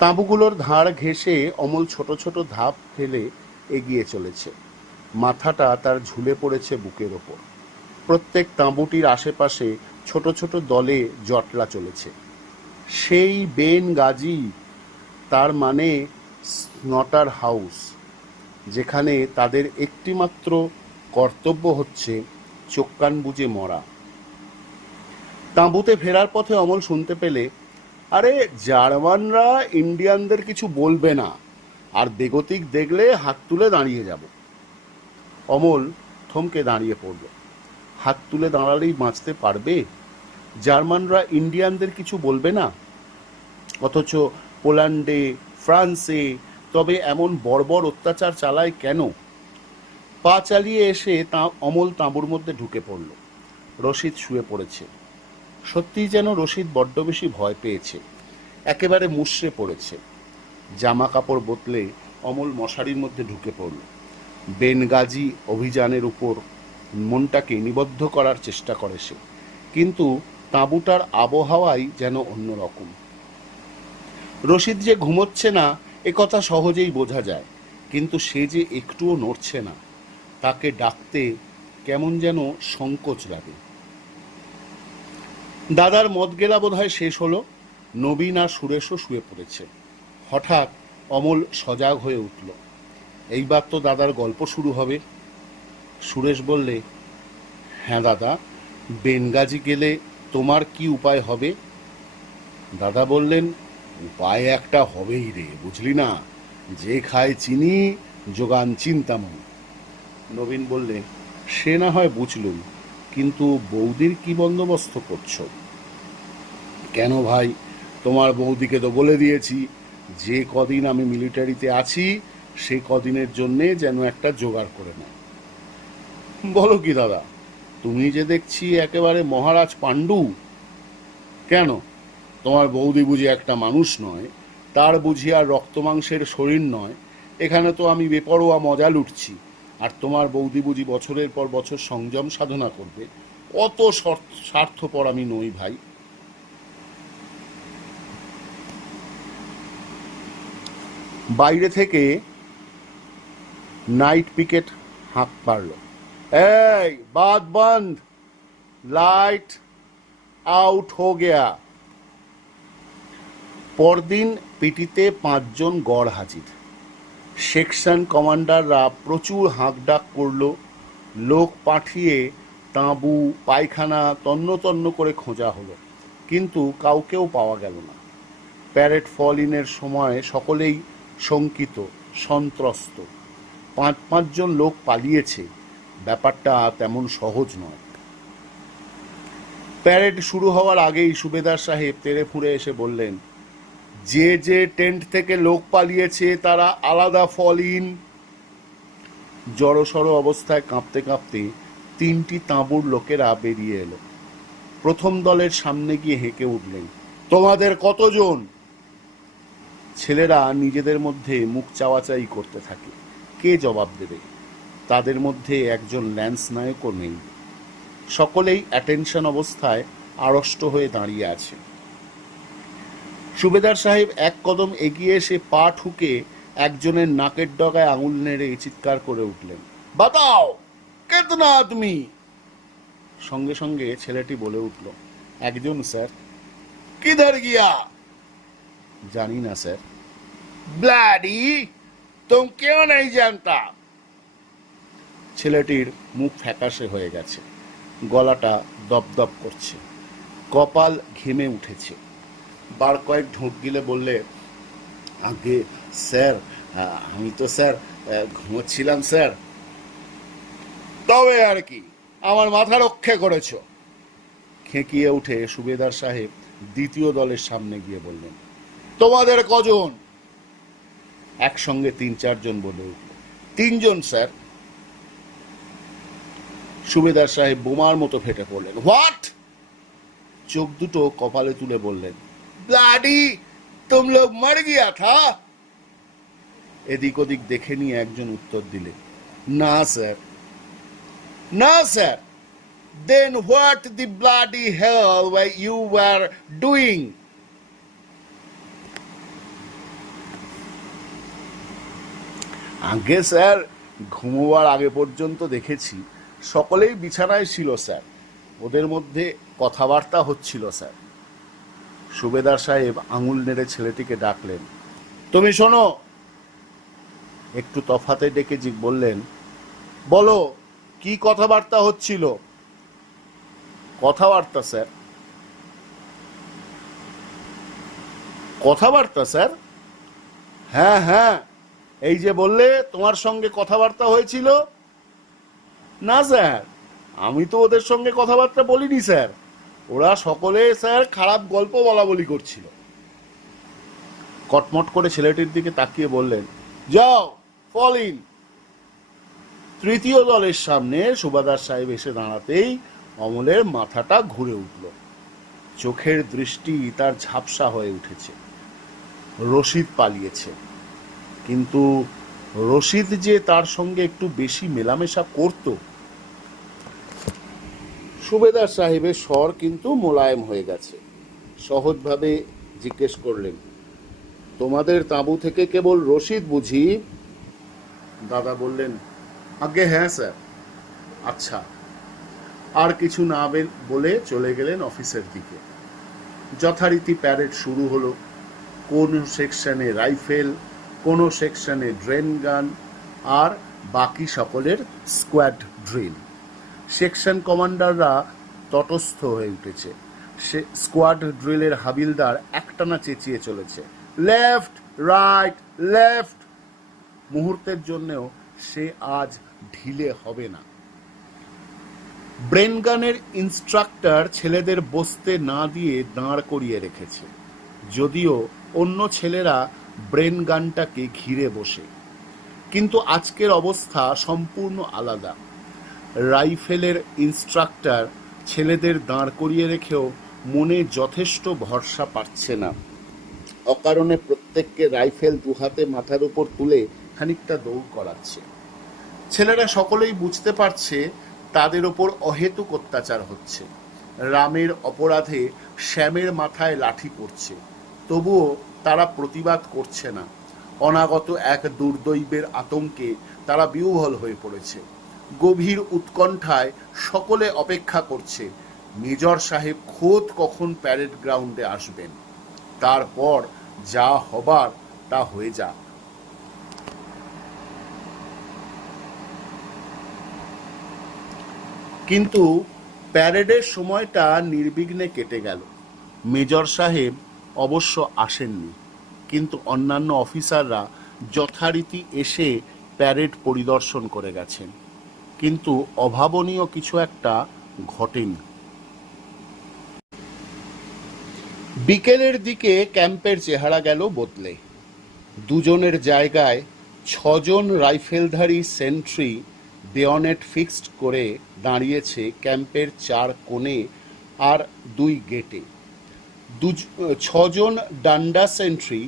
তাঁবুগুলোর ধার ঘেঁষে অমল ছোট ছোট ধাপ ফেলে এগিয়ে চলেছে। মাথাটা তার ঝুলে পড়েছে বুকের ওপর। প্রত্যেক তাঁবুটির আশেপাশে ছোট ছোট দলে জটলা চলেছে। সেই বেন গাজী, তার মানে স্নটার হাউস, যেখানে তাদের একটিমাত্র কর্তব্য হচ্ছে চোখ কান বুজে মরা। তাঁবুতে ফেরার পথে অমল শুনতে পেলে, আরে জার্মানরা ইন্ডিয়ানদের কিছু বলবে না, আর বেগতিক দেখলে হাত তুলে দাঁড়িয়ে যাব। অমল থমকে দাঁড়িয়ে পড়ল। হাত তুলে দাঁড়ালেই বাঁচতে পারবে? জার্মানরা ইন্ডিয়ানদের কিছু বলবে না, অথচ পোল্যান্ডে, ফ্রান্সে তবে এমন বর্বর অত্যাচার চালায় কেন? পা চালিয়ে এসে অমল তাঁবুর মধ্যে ঢুকে পড়ল। রশিদ শুয়ে পড়েছে। সত্যিই যেন রশিদ বড্ড বেশি ভয় পেয়েছে, একেবারে মুষড়ে পড়েছে। জামা কাপড় বদলে অমল মশারির মধ্যে ঢুকে পড়ল। বেনগাজি অভিযানের উপর মনটাকে নিবদ্ধ করার চেষ্টা করে সে, কিন্তু তাঁবুটার আবহাওয়াই যেন অন্যরকম। রশিদ যে ঘুমোচ্ছে না একথা সহজেই বোঝা যায়, কিন্তু সে যে একটুও নড়ছে না। তাকে ডাকতে কেমন যেন সংকোচ লাগে। দাদার মদ গেলা বোধহয় শেষ হলো। নবীন আর সুরেশও শুয়ে পড়েছে। হঠাৎ অমল সজাগ হয়ে উঠল। এইবার তো দাদার গল্প শুরু হবে। সুরেশ বললে, হ্যাঁ দাদা, বেনগাজি গেলে তোমার কি উপায় হবে? দাদা বললেন, উপায় একটা হবেই রে, বুঝলি না, যে খায় চিনি যোগান চিন্তামন। নবীন বললে, সে না হয় বুঝলুম, কিন্তু বৌদির কি বন্দোবস্ত করছো? কেন ভাই, তোমার বৌদিকে তো বলে দিয়েছি যে কদিন আমি মিলিটারিতে আছি সে কদিনের জন্যে যেন একটা জোগাড় করে নেয়। বলো কি দাদা, তুমি যে দেখছি একেবারে মহারাজ পাণ্ডু। কেন, তোমার বৌদি বুঝি একটা মানুষ নয়? তার বুঝি আর রক্ত মাংসের শরীর নয়? এখানে তো আমি বেপরোয়া মজা লুটছি, আর তোমার বৌদি বুঝি বছরের পর বছর সংযম সাধনা করবে? অত স্বার্থপর আমি নই ভাই। বাইরে থেকে নাইট পিকেট হাঁক পারল, এই বাদ বন্ধ, লাইট আউট হো গেয়া। পরদিন পিটিতে 5 জন গড় হাজির। সেকশন কমান্ডাররা প্রচুর হাঁকডাক করল। লোক পাঠিয়ে তাঁবু, পায়খানা তন্ন তন্ন করে খোঁজা হলো, কিন্তু কাউকেও পাওয়া গেল না। প্যারেড ফল ইনের সময় সকলেই শঙ্কিত, সন্ত্রস্ত। 5 জন লোক পালিয়েছে, ব্যাপারটা তেমন সহজ নয়। প্যারেড শুরু হওয়ার আগেই সুবেদার সাহেব তেড়ে ফুঁড়ে এসে বললেন, যে যে টেন্ট থেকে লোক পালিয়েছে তারা আলাদা ফল ইন। জড়সড় অবস্থায় কাঁপতে কাঁপতে 3টি তাঁবুর লোকেরা বেরিয়ে এলো। প্রথম দলের সামনে গিয়ে হেঁকে উঠলেন, তোমাদের কতজন? ছেলেরা নিজেদের মধ্যে মুখ চাওয়াচাই করতে থাকে। কে জবাব দেবে? তাদের মধ্যে একজন ল্যান্স নায়কও নেই। সকলেই অ্যাটেনশন অবস্থায় আড়ষ্ট হয়ে দাঁড়িয়ে আছে। সুবেদার সাহেব এক কদম এগিয়ে এসে পা ঠুকে একজনের নাকের ডগায় আঙুল নেড়ে চিৎকার করে উঠলেন, বাতাও কেতনা আদমি। সঙ্গে সঙ্গে ছেলেটি বলে উঠল, একজন স্যার। কিধার গিয়া? জানি না স্যার। ব্লাডি, तुम क्यों नहीं जानता? ছেলেটির মুখ ফ্যাকাশে হয়ে গেছে, গলাটা দপদপ করছে, কপাল ঘেমে উঠেছে। বার কয়েক ঢোক গিলে বললে, আগে স্যার, আমি তো স্যার ঘুমোচ্ছিলাম স্যার। তবে আর কি, আমার মাথা রক্ষে করেছ। খেঁকিয়ে উঠে সুবেদার সাহেব দ্বিতীয় দলের সামনে গিয়ে বললেন, তোমাদের কজন? একসঙ্গে 3-4 জন বলে উঠল, 3 জন স্যার। সুবেদার সাহেব বোমার মতো ফেটে পড়লেন, হোয়াট? চোখ দুটো কপালে তুলে বললেন, ব্লাডি, তুম লোগ মর গিয়া থা। এদিক ওদিক দেখে নিয়ে একজন উত্তর দিলে, না স্যার। না sir. Then what the bloody hell were you were doing? আগে স্যার, ঘুমোবার আগে পর্যন্ত দেখেছি সকলেই বিছানায় ছিল স্যার, ওদের মধ্যে কথাবার্তা হচ্ছিল স্যার। সুবেদার সাহেব আঙুল নেড়ে ছেলেটিকে ডাকলেন, তুমি শোনো। একটু তফাতে ডেকে বললেন, বলো কি কথাবার্তা হচ্ছিল? কথাবার্তা স্যার। কথাবার্তা স্যার? হ্যাঁ হ্যাঁ, এই যে বললে তোমার সঙ্গে কথাবার্তা হয়েছিল। না স্যার, আমি তো ওদের সঙ্গে কথাবার্তা বলিনি স্যার, ওরা সকলে স্যার খারাপ গল্প বলা বলি করছিল। কটমট করে ছেলেটির দিকে তাকিয়ে বললেন, যাও ফল ইন। তৃতীয় দলের সামনে সুবেদার সাহেব এসে দাঁড়াতেই অমলের মাথাটা ঘুরে উঠল, চোখের দৃষ্টি তার ঝাপসা হয়ে উঠেছে। রশিদ পালিয়েছে, কিন্তু রশিদ যে তার সঙ্গে একটু বেশি মেলামেশা করত। সুবেদার সাহেবের স্বর কিন্তু মোলায়েম হয়ে গেছে, সহজভাবে জিজ্ঞেস করলেন, তোমাদের তাঁবু থেকে কেবল রশিদ বুঝি? দাদা বললেন, আগে হ্যাঁ স্যার। আচ্ছা। আর কিছু না বলে চলে গেলেন অফিসের দিকে। যথারীতি প্যারেড শুরু হলো। কোন সেকশনে রাইফেল, কোনো সেকশনে ড্রেন গান, আর বাকি সকলের স্কোয়াড ড্রিল। সেকশন কমান্ডাররা তটস্থ হয়ে উঠেছে। সে স্কোয়াড ড্রিলের হাবিলদার একটানা চেঁচিয়ে চলেছে, লেফট রাইট লেফট। মুহূর্তের জন্যেও সে আজ ঢিলে হবে না। ব্রেন গানের ইনস্ট্রাক্টর ছেলেদের বসতে না দিয়ে দাঁড় করিয়ে রেখেছে, যদিও অন্য ছেলেরা ব্রেন গানটাকে ঘিরে বসে। কিন্তু আজকের অবস্থা সম্পূর্ণ আলাদা। রাইফেলের ইনস্ট্রাক্টর ছেলেদের দাঁড় করিয়ে রেখেও মনে যথেষ্ট ভরসা পাচ্ছে না। অকারণে প্রত্যেককে রাইফেল দুহাতে মাথার উপর তুলে খানিকটা দৌড় করাচ্ছে। ছেলেরা সকলেই বুঝতে পারছে তাদের ওপর অহেতুক অত্যাচার হচ্ছে। রামের অপরাধে শ্যামের মাথায় লাঠি পড়ছে, তবুও তারা প্রতিবাদ করছে না। অনাগত এক দুর্দৈবের আতঙ্কে তারা বিহ্বল হয়ে পড়েছে। গভীর উৎকণ্ঠায় সকলে অপেক্ষা করছে মেজর সাহেব খোদ কখন প্যারেড গ্রাউন্ডে আসবেন। তারপর যা হবার তা হয়ে যাক। কিন্তু প্যারেডের সময়টা নির্বিঘ্নে কেটে গেল। মেজর সাহেব অবশ্য আসেননি, কিন্তু অন্যান্য অফিসাররা যথারীতি এসে প্যারেড পরিদর্শন করে গেছেন। কিন্তু অভাবনীয় কিছু একটা ঘটেনি। বিকেলের দিকে ক্যাম্পের চেহারা গেল বদলে। 2জনের জায়গায় 6জন রাইফেলধারী সেন্ট্রি বেয়নেট ফিক্সড করে দাঁড়িয়েছে ক্যাম্পের 4 কোণে আর 2 গেটে। 6জন ডান্ডা সেন্ট্রি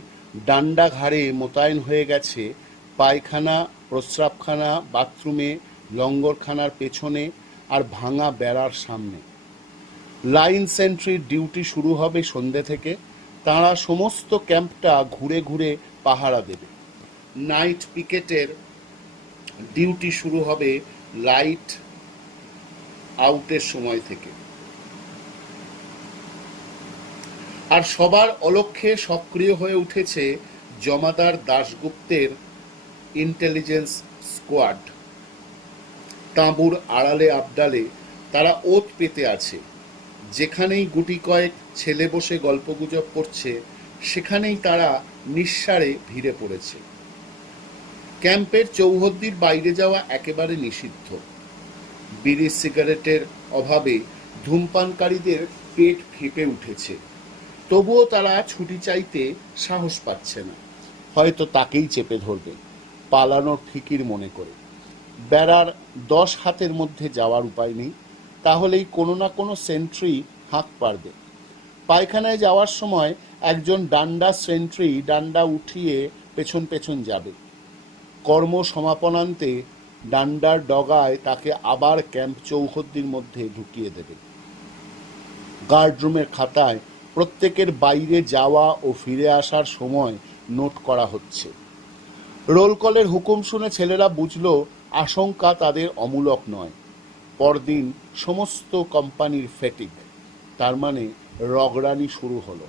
ডান্ডা ঘাড়ে মোতায়েন হয়ে গেছে পায়খানা, প্রস্রাবখানা, বাথরুমে, লঙ্গরখানার পেছনে আর ভাঙা বেড়ার সামনে। লাইন সেন্ট্রির ডিউটি শুরু হবে সন্ধ্যে থেকে। তারা সমস্ত ক্যাম্পটা ঘুরে ঘুরে পাহারা দেবে। নাইট পিকেটের ডিউটি শুরু হবে লাইট আউটের সময় থেকে। আর সবার অলক্ষ্যে সক্রিয় হয়ে উঠেছে জমাদার দাশগুপ্তের ইন্টেলিজেন্স স্কোয়াড। তাঁবুর আড়ালে আবডালে তারা ওত পেতে আছে। যেখানেই গুটি কয়েক ছেলে বসে গল্পগুজব করছে, সেখানেই তারা নিঃসাড়ে ভিড়ে পড়েছে। ক্যাম্পের চৌহদ্দির বাইরে যাওয়া একেবারে নিষিদ্ধ। বিড়ি সিগারেটের অভাবে ধূমপানকারীদের পেট ফেঁপে উঠেছে, তবুও তারা ছুটি চাইতে সাহস পাচ্ছে না। হয়তো তাকেই চেপে ধরবে, পালানোর ফিকির মনে করে। বেড়ার 10 হাতের মধ্যে যাওয়ার উপায় নেই, তাহলেই কোনো না কোনো সেন্ট্রি হাঁক পারবে। পায়খানায় যাওয়ার সময় একজন ডান্ডা সেন্ট্রি ডান্ডা উঠিয়ে পেছন পেছন যাবে। কর্ম সমাপনান্তে ডান্ডার ডগায় তাকে আবার ক্যাম্প চৌহদ্দির মধ্যে ঢুকিয়ে দেবে। গার্ডরুমের খাতায় প্রত্যেকের বাইরে যাওয়া ও ফিরে আসার সময় নোট করা হচ্ছে। রোল কলের হুকুম শুনে ছেলেরা বুঝল আশঙ্কা তাদের অমূলক নয়। পরদিন সমস্ত কোম্পানির ফেটিগ, তার মানে রগড়ানি শুরু হলো।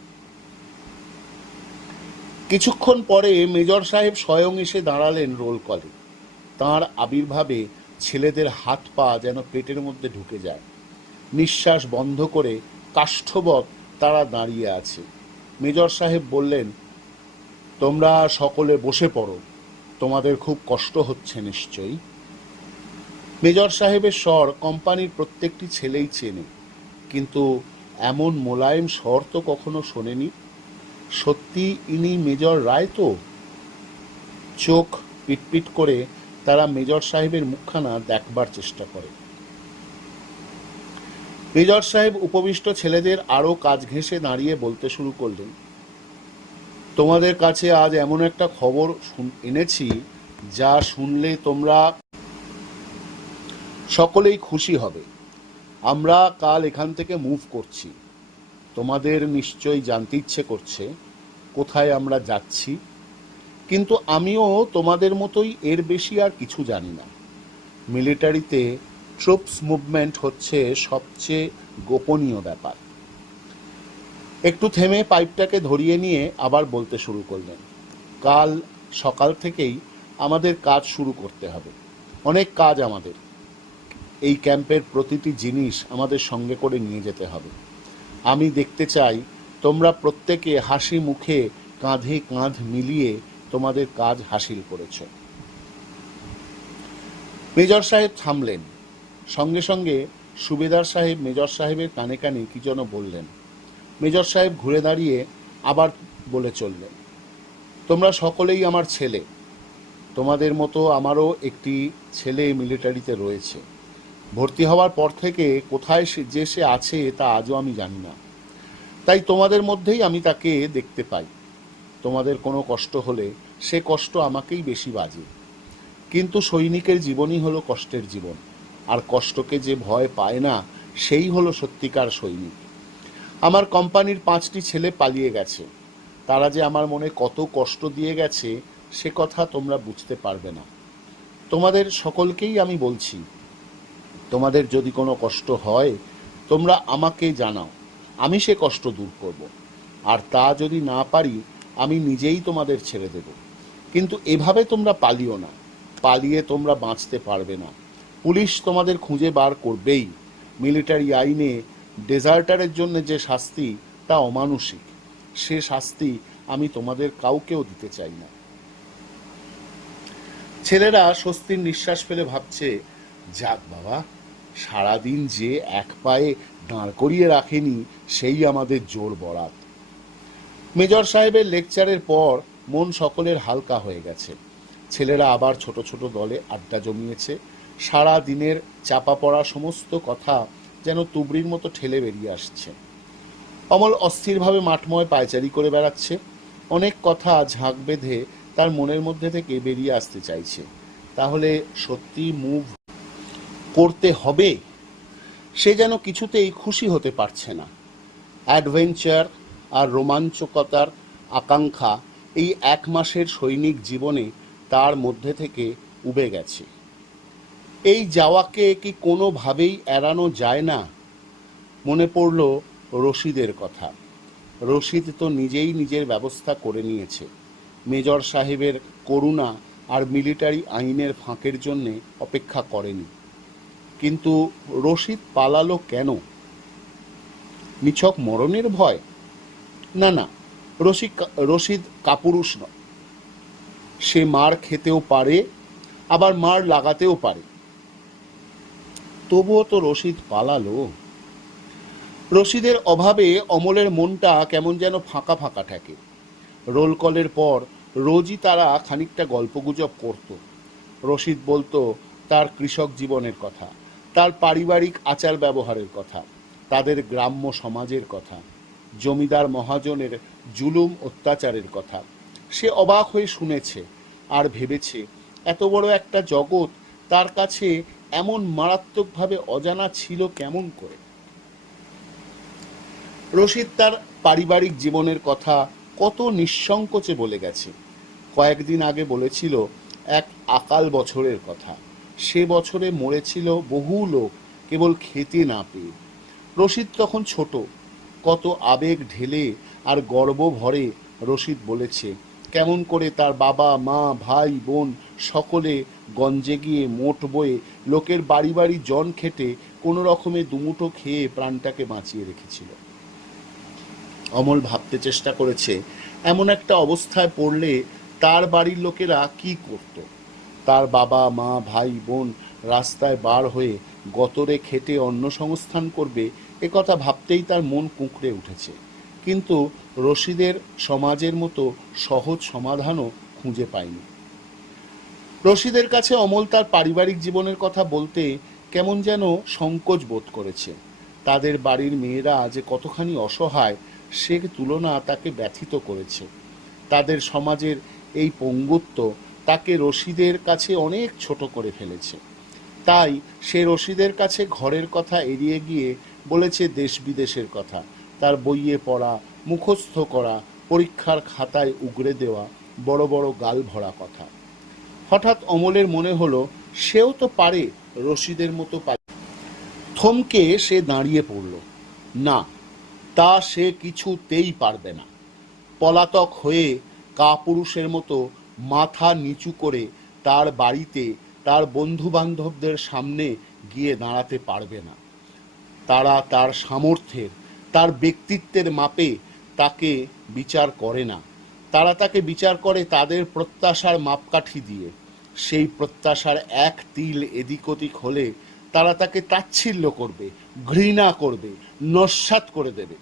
কিছুক্ষণ পরে মেজর সাহেব স্বয়ং এসে দাঁড়ালেন রোল কলে। তাঁর আবির্ভাবে ছেলেদের হাত পা যেন পেটের মধ্যে ঢুকে যায়। নিঃশ্বাস বন্ধ করে কাষ্ঠবৎ তারা দাঁড়িয়ে আছে। মেজর সাহেব বললেন, তোমরা সকলে বসে পড়ো, তোমাদের খুব কষ্ট হচ্ছে নিশ্চয়ই। মেজর সাহেবের স্বর কোম্পানির প্রত্যেকটি ছেলেই চেনে, কিন্তু এমন মোলায়েম স্বর তো কখনো শোনেনি। সত্যি ইনি মেজর রায় তো? চোখ পিটপিট করে তারা মেজর সাহেবের মুখখানা দেখবার চেষ্টা করে। মেজর সাহেব উপবিষ্ট ছেলেদের আরো কাজ ঘেঁষে দাঁড়িয়ে বলতে শুরু করলেন, তোমাদের কাছে আজ এমন একটা খবর এনেছি যা শুনলে তোমরা সকলেই খুশি হবে। আমরা কাল এখান থেকে মুভ করছি। তোমাদের নিশ্চয়ই জানতে ইচ্ছে করছে কোথায় আমরা যাচ্ছি, কিন্তু আমিও তোমাদের মতোই এর বেশি আর কিছু জানি না। মিলিটারিতে ট্রুপস মুভমেন্ট হচ্ছে সবচেয়ে গোপনীয় ব্যাপার। একটু থেমে পাইপটাকে ধরিয়ে নিয়ে আবার বলতে শুরু করলেন, কাল সকাল থেকেই আমাদের কাজ শুরু করতে হবে। অনেক কাজ আমাদের। এই ক্যাম্পের প্রতিটি জিনিস আমাদের সঙ্গে করে নিয়ে যেতে হবে। আমি দেখতে চাই তোমরা প্রত্যেকে হাসি মুখে কাঁধে কাঁধ মিলিয়ে তোমাদের কাজ হাসিল করেছ। মেজর সাহেব থামলেন। সঙ্গে সঙ্গে সুবেদার সাহেব মেজর সাহেবের কানে কানে কি যেন বললেন। মেজর সাহেব ঘুরে দাঁড়িয়ে আবার বলে চললেন, তোমরা সকলেই আমার ছেলে। তোমাদের মতো আমারও একটি ছেলে মিলিটারিতে রয়েছে। ভর্তি হওয়ার পর থেকে কোথায় যে সে আছে তা আজও আমি জানি না। তাই তোমাদের মধ্যেই আমি তাকে দেখতে পাই। তোমাদের কোনো কষ্ট হলে সে কষ্ট আমাকেই বেশি বাজে। কিন্তু সৈনিকের জীবনই হলো কষ্টের জীবন, আর কষ্টকে যে ভয় পায় না সেই হলো সত্যিকার সৈনিক। আমার কোম্পানির 5টি ছেলে পালিয়ে গেছে। তারা যে আমার মনে কত কষ্ট দিয়ে গেছে সে কথা তোমরা বুঝতে পারবে না। তোমাদের সকলকেই আমি বলছি, তোমাদের যদি কোনো কষ্ট হয় তোমরা আমাকে জানাও, আমি সে কষ্ট দূর করব। আর তা যদি না পারি আমি নিজেই তোমাদের ছেড়ে দেব। কিন্তু এভাবে তোমরা পালিও না, পালিয়ে তোমরা বাঁচতে পারবে না। পুলিশ তোমাদের খুঁজে বার করবেই। মিলিটারি আইনে ডেজার্টারের জন্য যে শাস্তি তা অমানুষিক। সে শাস্তি আমি তোমাদের কাউকেও দিতে চাই না। ছেলেরা স্বস্তির নিঃশ্বাস ফেলে ভাবছে, যাক বাবা, সারাদিন যে এক পায়ে দাঁড় করিয়ে রাখেনি সেই আমাদের জোর বরাত। মেজর সাহেবের লেকচারের পর মন সকলের হালকা হয়ে গেছে। ছেলেরা আবার ছোট ছোট দলে আড্ডা জমিয়েছে। সারা দিনের চাপা পড়া সমস্ত কথা যেন তুবড়ির মতো ঠেলে বেরিয়ে আসছে। অমল অস্থিরভাবে মাঠময় পায়চারি করে বেড়াচ্ছে। অনেক কথা ঝাঁক বেঁধে তার মনের মধ্যে থেকে বেরিয়ে আসতে চাইছে। তাহলে সত্যি মুভ করতে হবে? সে যেন কিছুতেই খুশি হতে পারছে না। অ্যাডভেঞ্চার আর রোমাঞ্চকতার আকাঙ্ক্ষা এই 1 মাসের সৈনিক জীবনে তার মধ্যে থেকে উবে গেছে। এই যাওয়াকে কি কোনোভাবেই এড়ানো যায় না? মনে পড়ল রশিদের কথা। রশিদ তো নিজেই নিজের ব্যবস্থা করে নিয়েছে। মেজর সাহেবের করুণা আর মিলিটারি আইনের ফাঁকের জন্যে অপেক্ষা করেনি। কিন্তু রশিদ পালালো কেন? নিছক মরণের ভয়? না না, রশিদ কাপুরুষ নয়। সে মার খেতেও পারে, আবার মার লাগাতেও পারে। তবুও তো রশিদ পালালো। রশিদের অভাবে অমলের মনটা কেমন যেন ফাঁকা ফাঁকা থাকে। রোল কলের পর রোজই তারা খানিকটা গল্পগুজব করত। রশিদ বলতো তার কৃষক জীবনের কথা, তার পারিবারিক আচার ব্যবহারের কথা, তাদের গ্রাম্য সমাজের কথা, জমিদার মহাজনের জুলুম অত্যাচারের কথা। সে অবাক হয়ে শুনেছে আর ভেবেছে এত বড় একটা জগৎ তার কাছে এমন মারাত্মকভাবে অজানা ছিল কেমন করে। রশিদ তার পারিবারিক জীবনের কথা কত নিঃসংকোচে বলে গেছে। কয়েকদিন আগে বলেছিল এক আকাল বছরের কথা। সে বছরে মরেছিল বহু লোক কেবল খেতে না পেয়ে। রশিদ তখন ছোট, কত আবেগ ঢেলে আর গর্ব ভরে রশিদ বলেছে কেমন করে তার বাবা মা ভাই বোন সকলে গঞ্জে গিয়ে মোট বয়ে লোকের বাড়ি বাড়ি জন খেটে কোনো রকমে দুমুঠো খেয়ে প্রাণটাকে বাঁচিয়ে রেখেছিল। অমল ভাবতে চেষ্টা করেছে এমন একটা অবস্থায় পড়লে তার বাড়ির লোকেরা কি করত। তার বাবা মা ভাই বোন রাস্তায় বার হয়ে গতরে খেটে অন্ন সংস্থান করবে, একথা ভাবতেই তার মন কুঁকড়ে উঠেছে। কিন্তু রশিদের সমাজের মতো সহজ সমাধানও খুঁজে পায়নি। রশিদের কাছে অমল তার পারিবারিক জীবনের কথা বলতে কেমন যেন সংকোচ বোধ করেছে। তাদের বাড়ির মেয়েরা যে কতখানি অসহায় সে তুলনা তাকে ব্যথিত করেছে। তাদের সমাজের এই পঙ্গুত্ব তাকে রশিদের কাছে অনেক ছোট করে ফেলেছে। তাই সে রশিদের কাছে ঘরের কথা এড়িয়ে গিয়ে বলেছে দেশ বিদেশের কথা, তার বইয়ে পড়া, মুখস্থ করা, পরীক্ষার খাতায় উগরে দেওয়া বড় বড় গাল ভরা কথা। হঠাৎ অমলের মনে হলো সেও তো পারে রশিদের মতো থমকে সে দাঁড়িয়ে পড়ল। না, তা সে কিছুতেই পারবে না। পলাতক হয়ে কাপুরুষের মতো মাথা নিচু করে তার বাড়িতে তার বন্ধু বান্ধবদের সামনে গিয়ে দাঁড়াতে পারবে না। তারা তার সামর্থ্যের, তার ব্যক্তিত্বের মাপে তাকে বিচার করে না। তারা তাকে বিচার করে তাদের প্রত্যাশার মাপকাঠি দিয়ে। সেই প্রত্যাশার এক তিল এদিক ওদিক হলে তারা তাকে তাচ্ছিল্য করবে, ঘৃণা করবে, নস্যাৎ করে দেবে।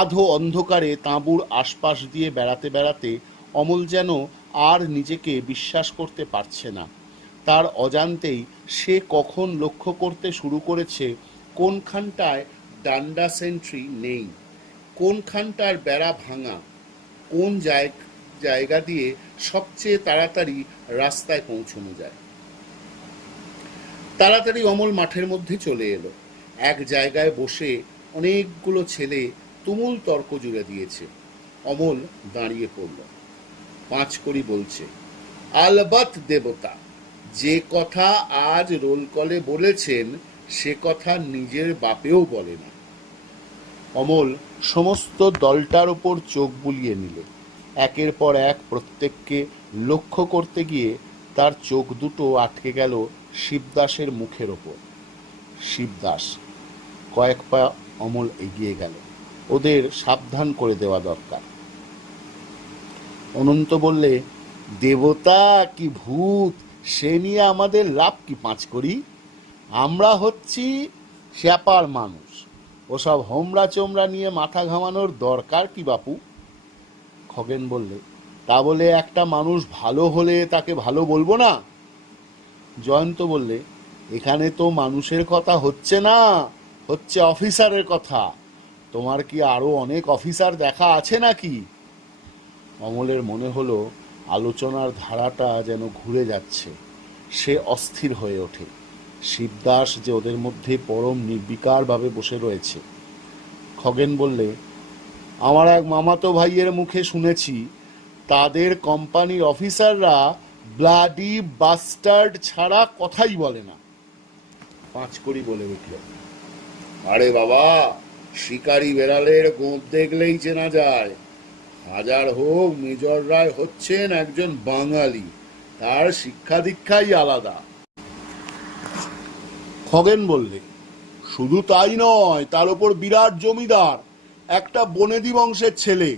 আধো অন্ধকারে তাঁবুর আশপাশ দিয়ে বেড়াতে বেড়াতে অমল যেন আর নিজেকে বিশ্বাস করতে পারছে না। তার অজান্তেই সে কখন লক্ষ্য করতে শুরু করেছে কোনখানটায় ডান্ডা সেন্ট্রি নেই, কোনখানটার বেড়া ভাঙা, কোন জায়গা দিয়ে সবচেয়ে তাড়াতাড়ি রাস্তায় পৌঁছানো যায়। তাড়াতাড়ি অমল মাঠের মধ্যে চলে এলো। এক জায়গায় বসে অনেকগুলো ছেলে তুমুল তর্ক জুড়ে দিয়েছে। অমল দাঁড়িয়ে পড়ল। পাঁচকড়ি বলছে, আলবাত দেবতা, যে কথা আজ রোল কলে বলেছেন সে কথা নিজের বাপেও বলে না। অমল সমস্ত দলটার ওপর চোখ বুলিয়ে নিল। একের পর এক প্রত্যেককে লক্ষ্য করতে গিয়ে তার চোখ দুটো আটকে গেল শিবদাসের মুখের ওপর। শিবদাস। কয়েক পা অমল এগিয়ে গেল। ওদের সাবধান করে দেওয়া দরকার। অনন্ত বললে, দেবতা কি ভূত সে নিয়ে আমাদের লাভ কি পাঁচকড়ি? আমরা হচ্ছি শ্যাপার মানুষ, ওসব হোমরা চোমরা নিয়ে মাথা ঘামানোর দরকার কি বাপু? খগেন বললে, তা বলে একটা মানুষ ভালো হলে তাকে ভালো বলবো না? জয়ন্ত বললে, এখানে তো মানুষের কথা হচ্ছে না, হচ্ছে অফিসারের কথা। তোমার কি আরো অনেক অফিসার দেখা আছে নাকি? অমলের মনে হলো আলোচনার ধারাটা যেন ঘুরে যাচ্ছে। সে অস্থির হয়ে ওঠে। শিবদাস যে ওদের মধ্যে পরম নির্বিকারভাবে বসে রয়েছে। খগেন বললে, আমার এক মামাতো ভাইয়ের মুখে শুনেছি তাদের কোম্পানির অফিসাররা ব্লাডি বাস্টার্ড ছাড়া কথাই বলে না। পাঁচকড়ি বলে উঠল, আরে বাবা, শিকারি বেড়ালের গোঁদ দেখলেই চেনা যায়। হাজার হোক মেজর রায় হচ্ছেন একজন বাঙালি, তার শিক্ষা দীক্ষাই আলাদা। খগেন বললে, শুধু তাই নয়, তার উপর বিরাট জমিদার, একটা বনেদি বংশের ছেলে,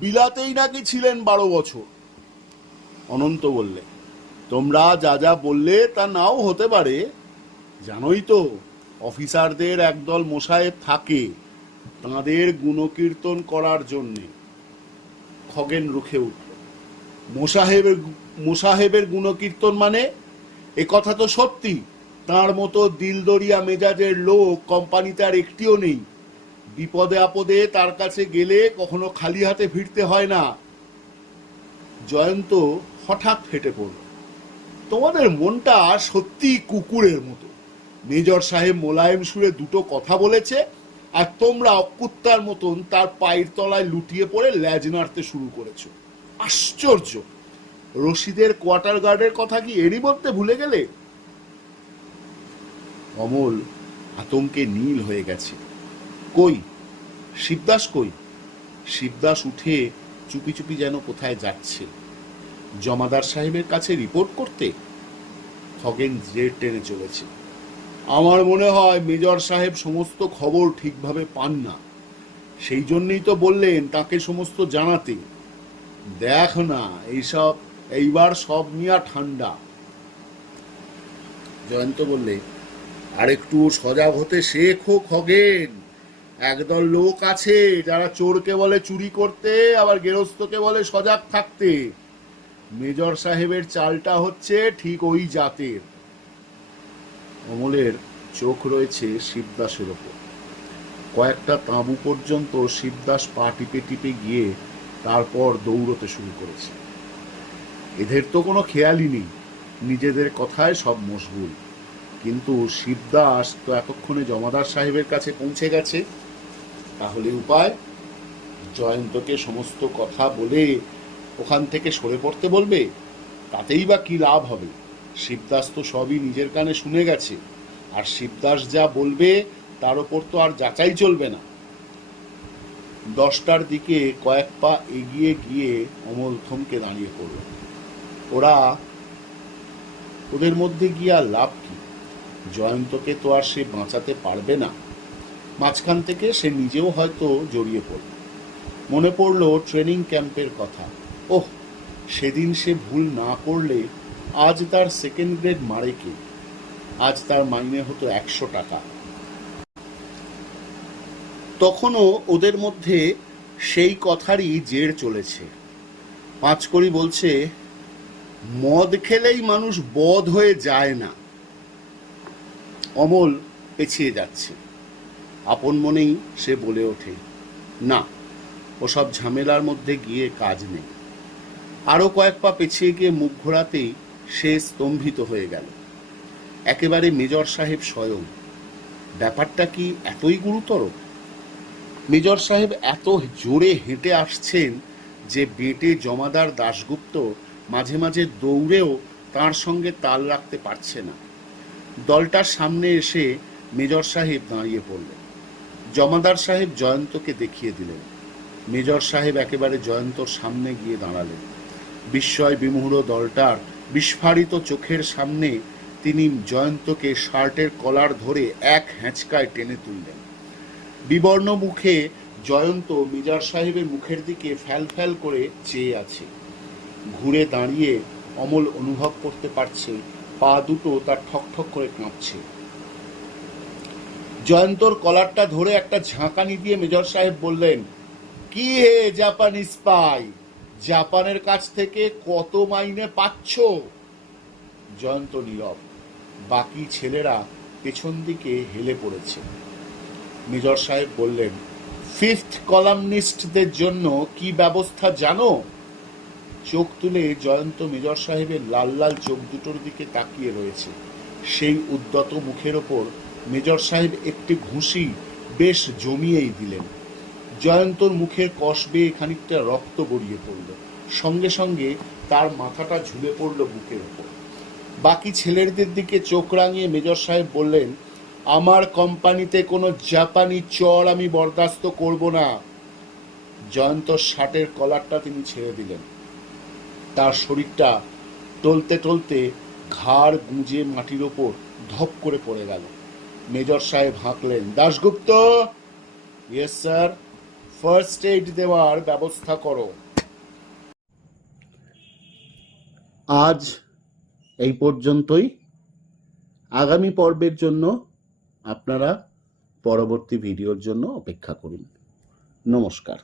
বিলাতেই নাকি ছিলেন 12 বছর। অনন্ত বললে, তোমরা যা যা বললে তা নাও হতে পারে, জানোই তো অফিসারদের একদল মোসাহেব থাকে তাঁদের গুণকীর্তন করার জন্যে। খগেন রুখে উঠল, মোসাহেবের মোসাহেবের গুণকীর্তন মানে? এ কথা তো সত্যি, তার মতো দিলদরিয়া মেজাজের লোক কোম্পানিতে আর একটিও নেই। বিপদে আপদে তার কাছে গেলে কখনো খালি হাতে ফিরতে হয় না। জয়ন্ত হঠাৎ ফেটে পড়ল, তোমাদের মনটা সত্যি কুকুরের মতো। মেজর সাহেব মোলায়েম সুরে দুটো কথা বলেছে, আর তোমরা কুত্তার মতন তার পায়ের তলায় লুটিয়ে পড়ে ল্যাজ নাড়তে শুরু করেছো। আশ্চর্য! রশিদের কোয়ার্টার গার্ডের কথা কি এরই মধ্যে ভুলে গেলে? অমল আতঙ্কে নীল হয়ে গেছে। কই শিবদাস কই? শিবদাস উঠে চুপি চুপি যেন কোথায় যাচ্ছে। জমাদার সাহেবের কাছে রিপোর্ট করতে? খগেন জের টেনে চলেছে। আমার মনে হয় মেজর সাহেব সমস্ত খবর ঠিকভাবে পান না, সেই জন্যই তো বললেন তাকে সমস্ত জানাতে। দেখ না, এইবার সব নিয়ে ঠান্ডা। জয়ন্ত বললে, আর একটু সজাগ হতে শেখো খগেন। একদল লোক আছে যারা চোরকে বলে চুরি করতে, আবার গেরস্তকে বলে সজাগ থাকতে। মেজর সাহেবের চালটা হচ্ছে ঠিক ওই জাতের। অমলের চোখ রয়েছে শিবদাসের ওপর। কয়েকটা তাঁবু পর্যন্ত শিবদাস পা টিপে টিপে গিয়ে তারপর দৌড়তে শুরু করেছে। এদের তো কোনো খেয়ালই নেই, নিজেদের কথায় সব মশগুল। কিন্তু শিবদাস তো এতক্ষণে জমাদার সাহেবের কাছে পৌঁছে গেছে। তাহলে উপায়? জয়ন্তকে সমস্ত কথা বলে ওখান থেকে সরে পড়তে বলবে? তাতেই বা কি লাভ হবে? শিবদাস তো সবই নিজের কানে শুনে গেছে, আর শিবদাস যা বলবে তার ওপর তো আর যাচাই চলবে না। 10টার দিকে কয়েক পা এগিয়ে গিয়ে অমল থমকে দাঁড়িয়ে পড়ল। ওদের মধ্যে গিয়ে আর লাভ কি? জয়ন্তকে তো আর সে বাঁচাতে পারবে না। মাঝখান থেকে সে নিজেও হয়তো জড়িয়ে পড়ল। মনে পড়ল ট্রেনিং ক্যাম্পের কথা। ওহ, সেদিন সে ভুল না করলে আজ তার সেকেন্ড গ্রেড মারে কে? আজ তার মাইনে হতো 100 টাকা। তখনও ওদের মধ্যে সেই কথারই জের চলেছে। পাঁচকড়ি বলছে, মদ খেলেই মানুষ বধ হয়ে যায় না। অমল পেছিয়ে যাচ্ছে। আপন মনেই সে বলে ওঠে, না, ওসব ঝামেলার মধ্যে গিয়ে কাজ নেই। আরও কয়েক পা পেছিয়ে গিয়ে মুখ ঘোরাতেই সে স্তম্ভিত হয়ে গেল। একেবারে মেজর সাহেব স্বয়ং। ব্যাপারটা কি এতই গুরুতর? মেজর সাহেব এত জোরে হেঁটে আসছেন যে বেটে জমাদার দাশগুপ্ত মাঝে মাঝে দৌড়েও তার সঙ্গে তাল রাখতে পারছে না। দলটার সামনে এসে মেজর সাহেব দাঁড়িয়ে পড়লেন। জমাদার সাহেব জয়ন্তকে দেখিয়ে দিলেন। মেজর সাহেব একেবারে জয়ন্তর সামনে গিয়ে দাঁড়ালেন। বিস্ময় বিমূঢ় দলটার বিস্ফারিত চোখের সামনে তিনি জয়ন্তকে শার্টের কলার ধরে এক হ্যাঁচকায় টেনে তুললেন। বিবর্ণ মুখে জয়ন্ত মেজর সাহেবের মুখের দিকে ফ্যাল ফ্যাল করে চেয়ে আছে। ঘুরে দাঁড়িয়ে অমল অনুভব করতে পারছে পা দুটো তার ঠকঠক করে কাঁপছে। জয়ন্তর কলারটা ধরে একটা ঝাঁকানি দিয়ে মেজর সাহেব বললেন, কি হে জাপানি স্পাই, জাপানের কাছ থেকে কত মাইনে পাচ্ছ? জয়ন্ত নীরব। বাকি ছেলেরা পেছন দিকে হেলে পড়েছে। মেজর সাহেব বললেন, 5th কলামনিস্টদের জন্য কি ব্যবস্থা জানো? চোখ তুলে জয়ন্ত মেজর সাহেবের লাল লাল চোখ দুটোর দিকে তাকিয়ে রয়েছে। সেই উদ্যত মুখের ওপর মেজর সাহেব একটি ঘুষি বেশ জমিয়েই দিলেন। জয়ন্তর মুখের কষ বেয়ে খানিকটা রক্ত গড়িয়ে পড়ল। সঙ্গে সঙ্গে তার মাথাটা ঝুলে পড়ল বুকের ওপর। বাকি ছেলেদের দিকে চোখ রাঙিয়ে মেজর সাহেব বললেন, আমার কোম্পানিতে কোনো জাপানি চর আমি বরদাস্ত করব না। জয়ন্তর শার্টের কলারটা তিনি ছেড়ে দিলেন। তার শরীরটা টলতে টলতে ঘাড় গুঁজে মাটির ওপর ধপ করে পড়ে গেল। মেজর সাহেব হাঁকলেন, Dasgupta! Yes sir. First aid দেওয়ার ব্যবস্থা করো। আজ এই পর্যন্তই। আগামী পর্বের জন্য আপনারা পরবর্তী ভিডিওর জন্য অপেক্ষা করুন। নমস্কার।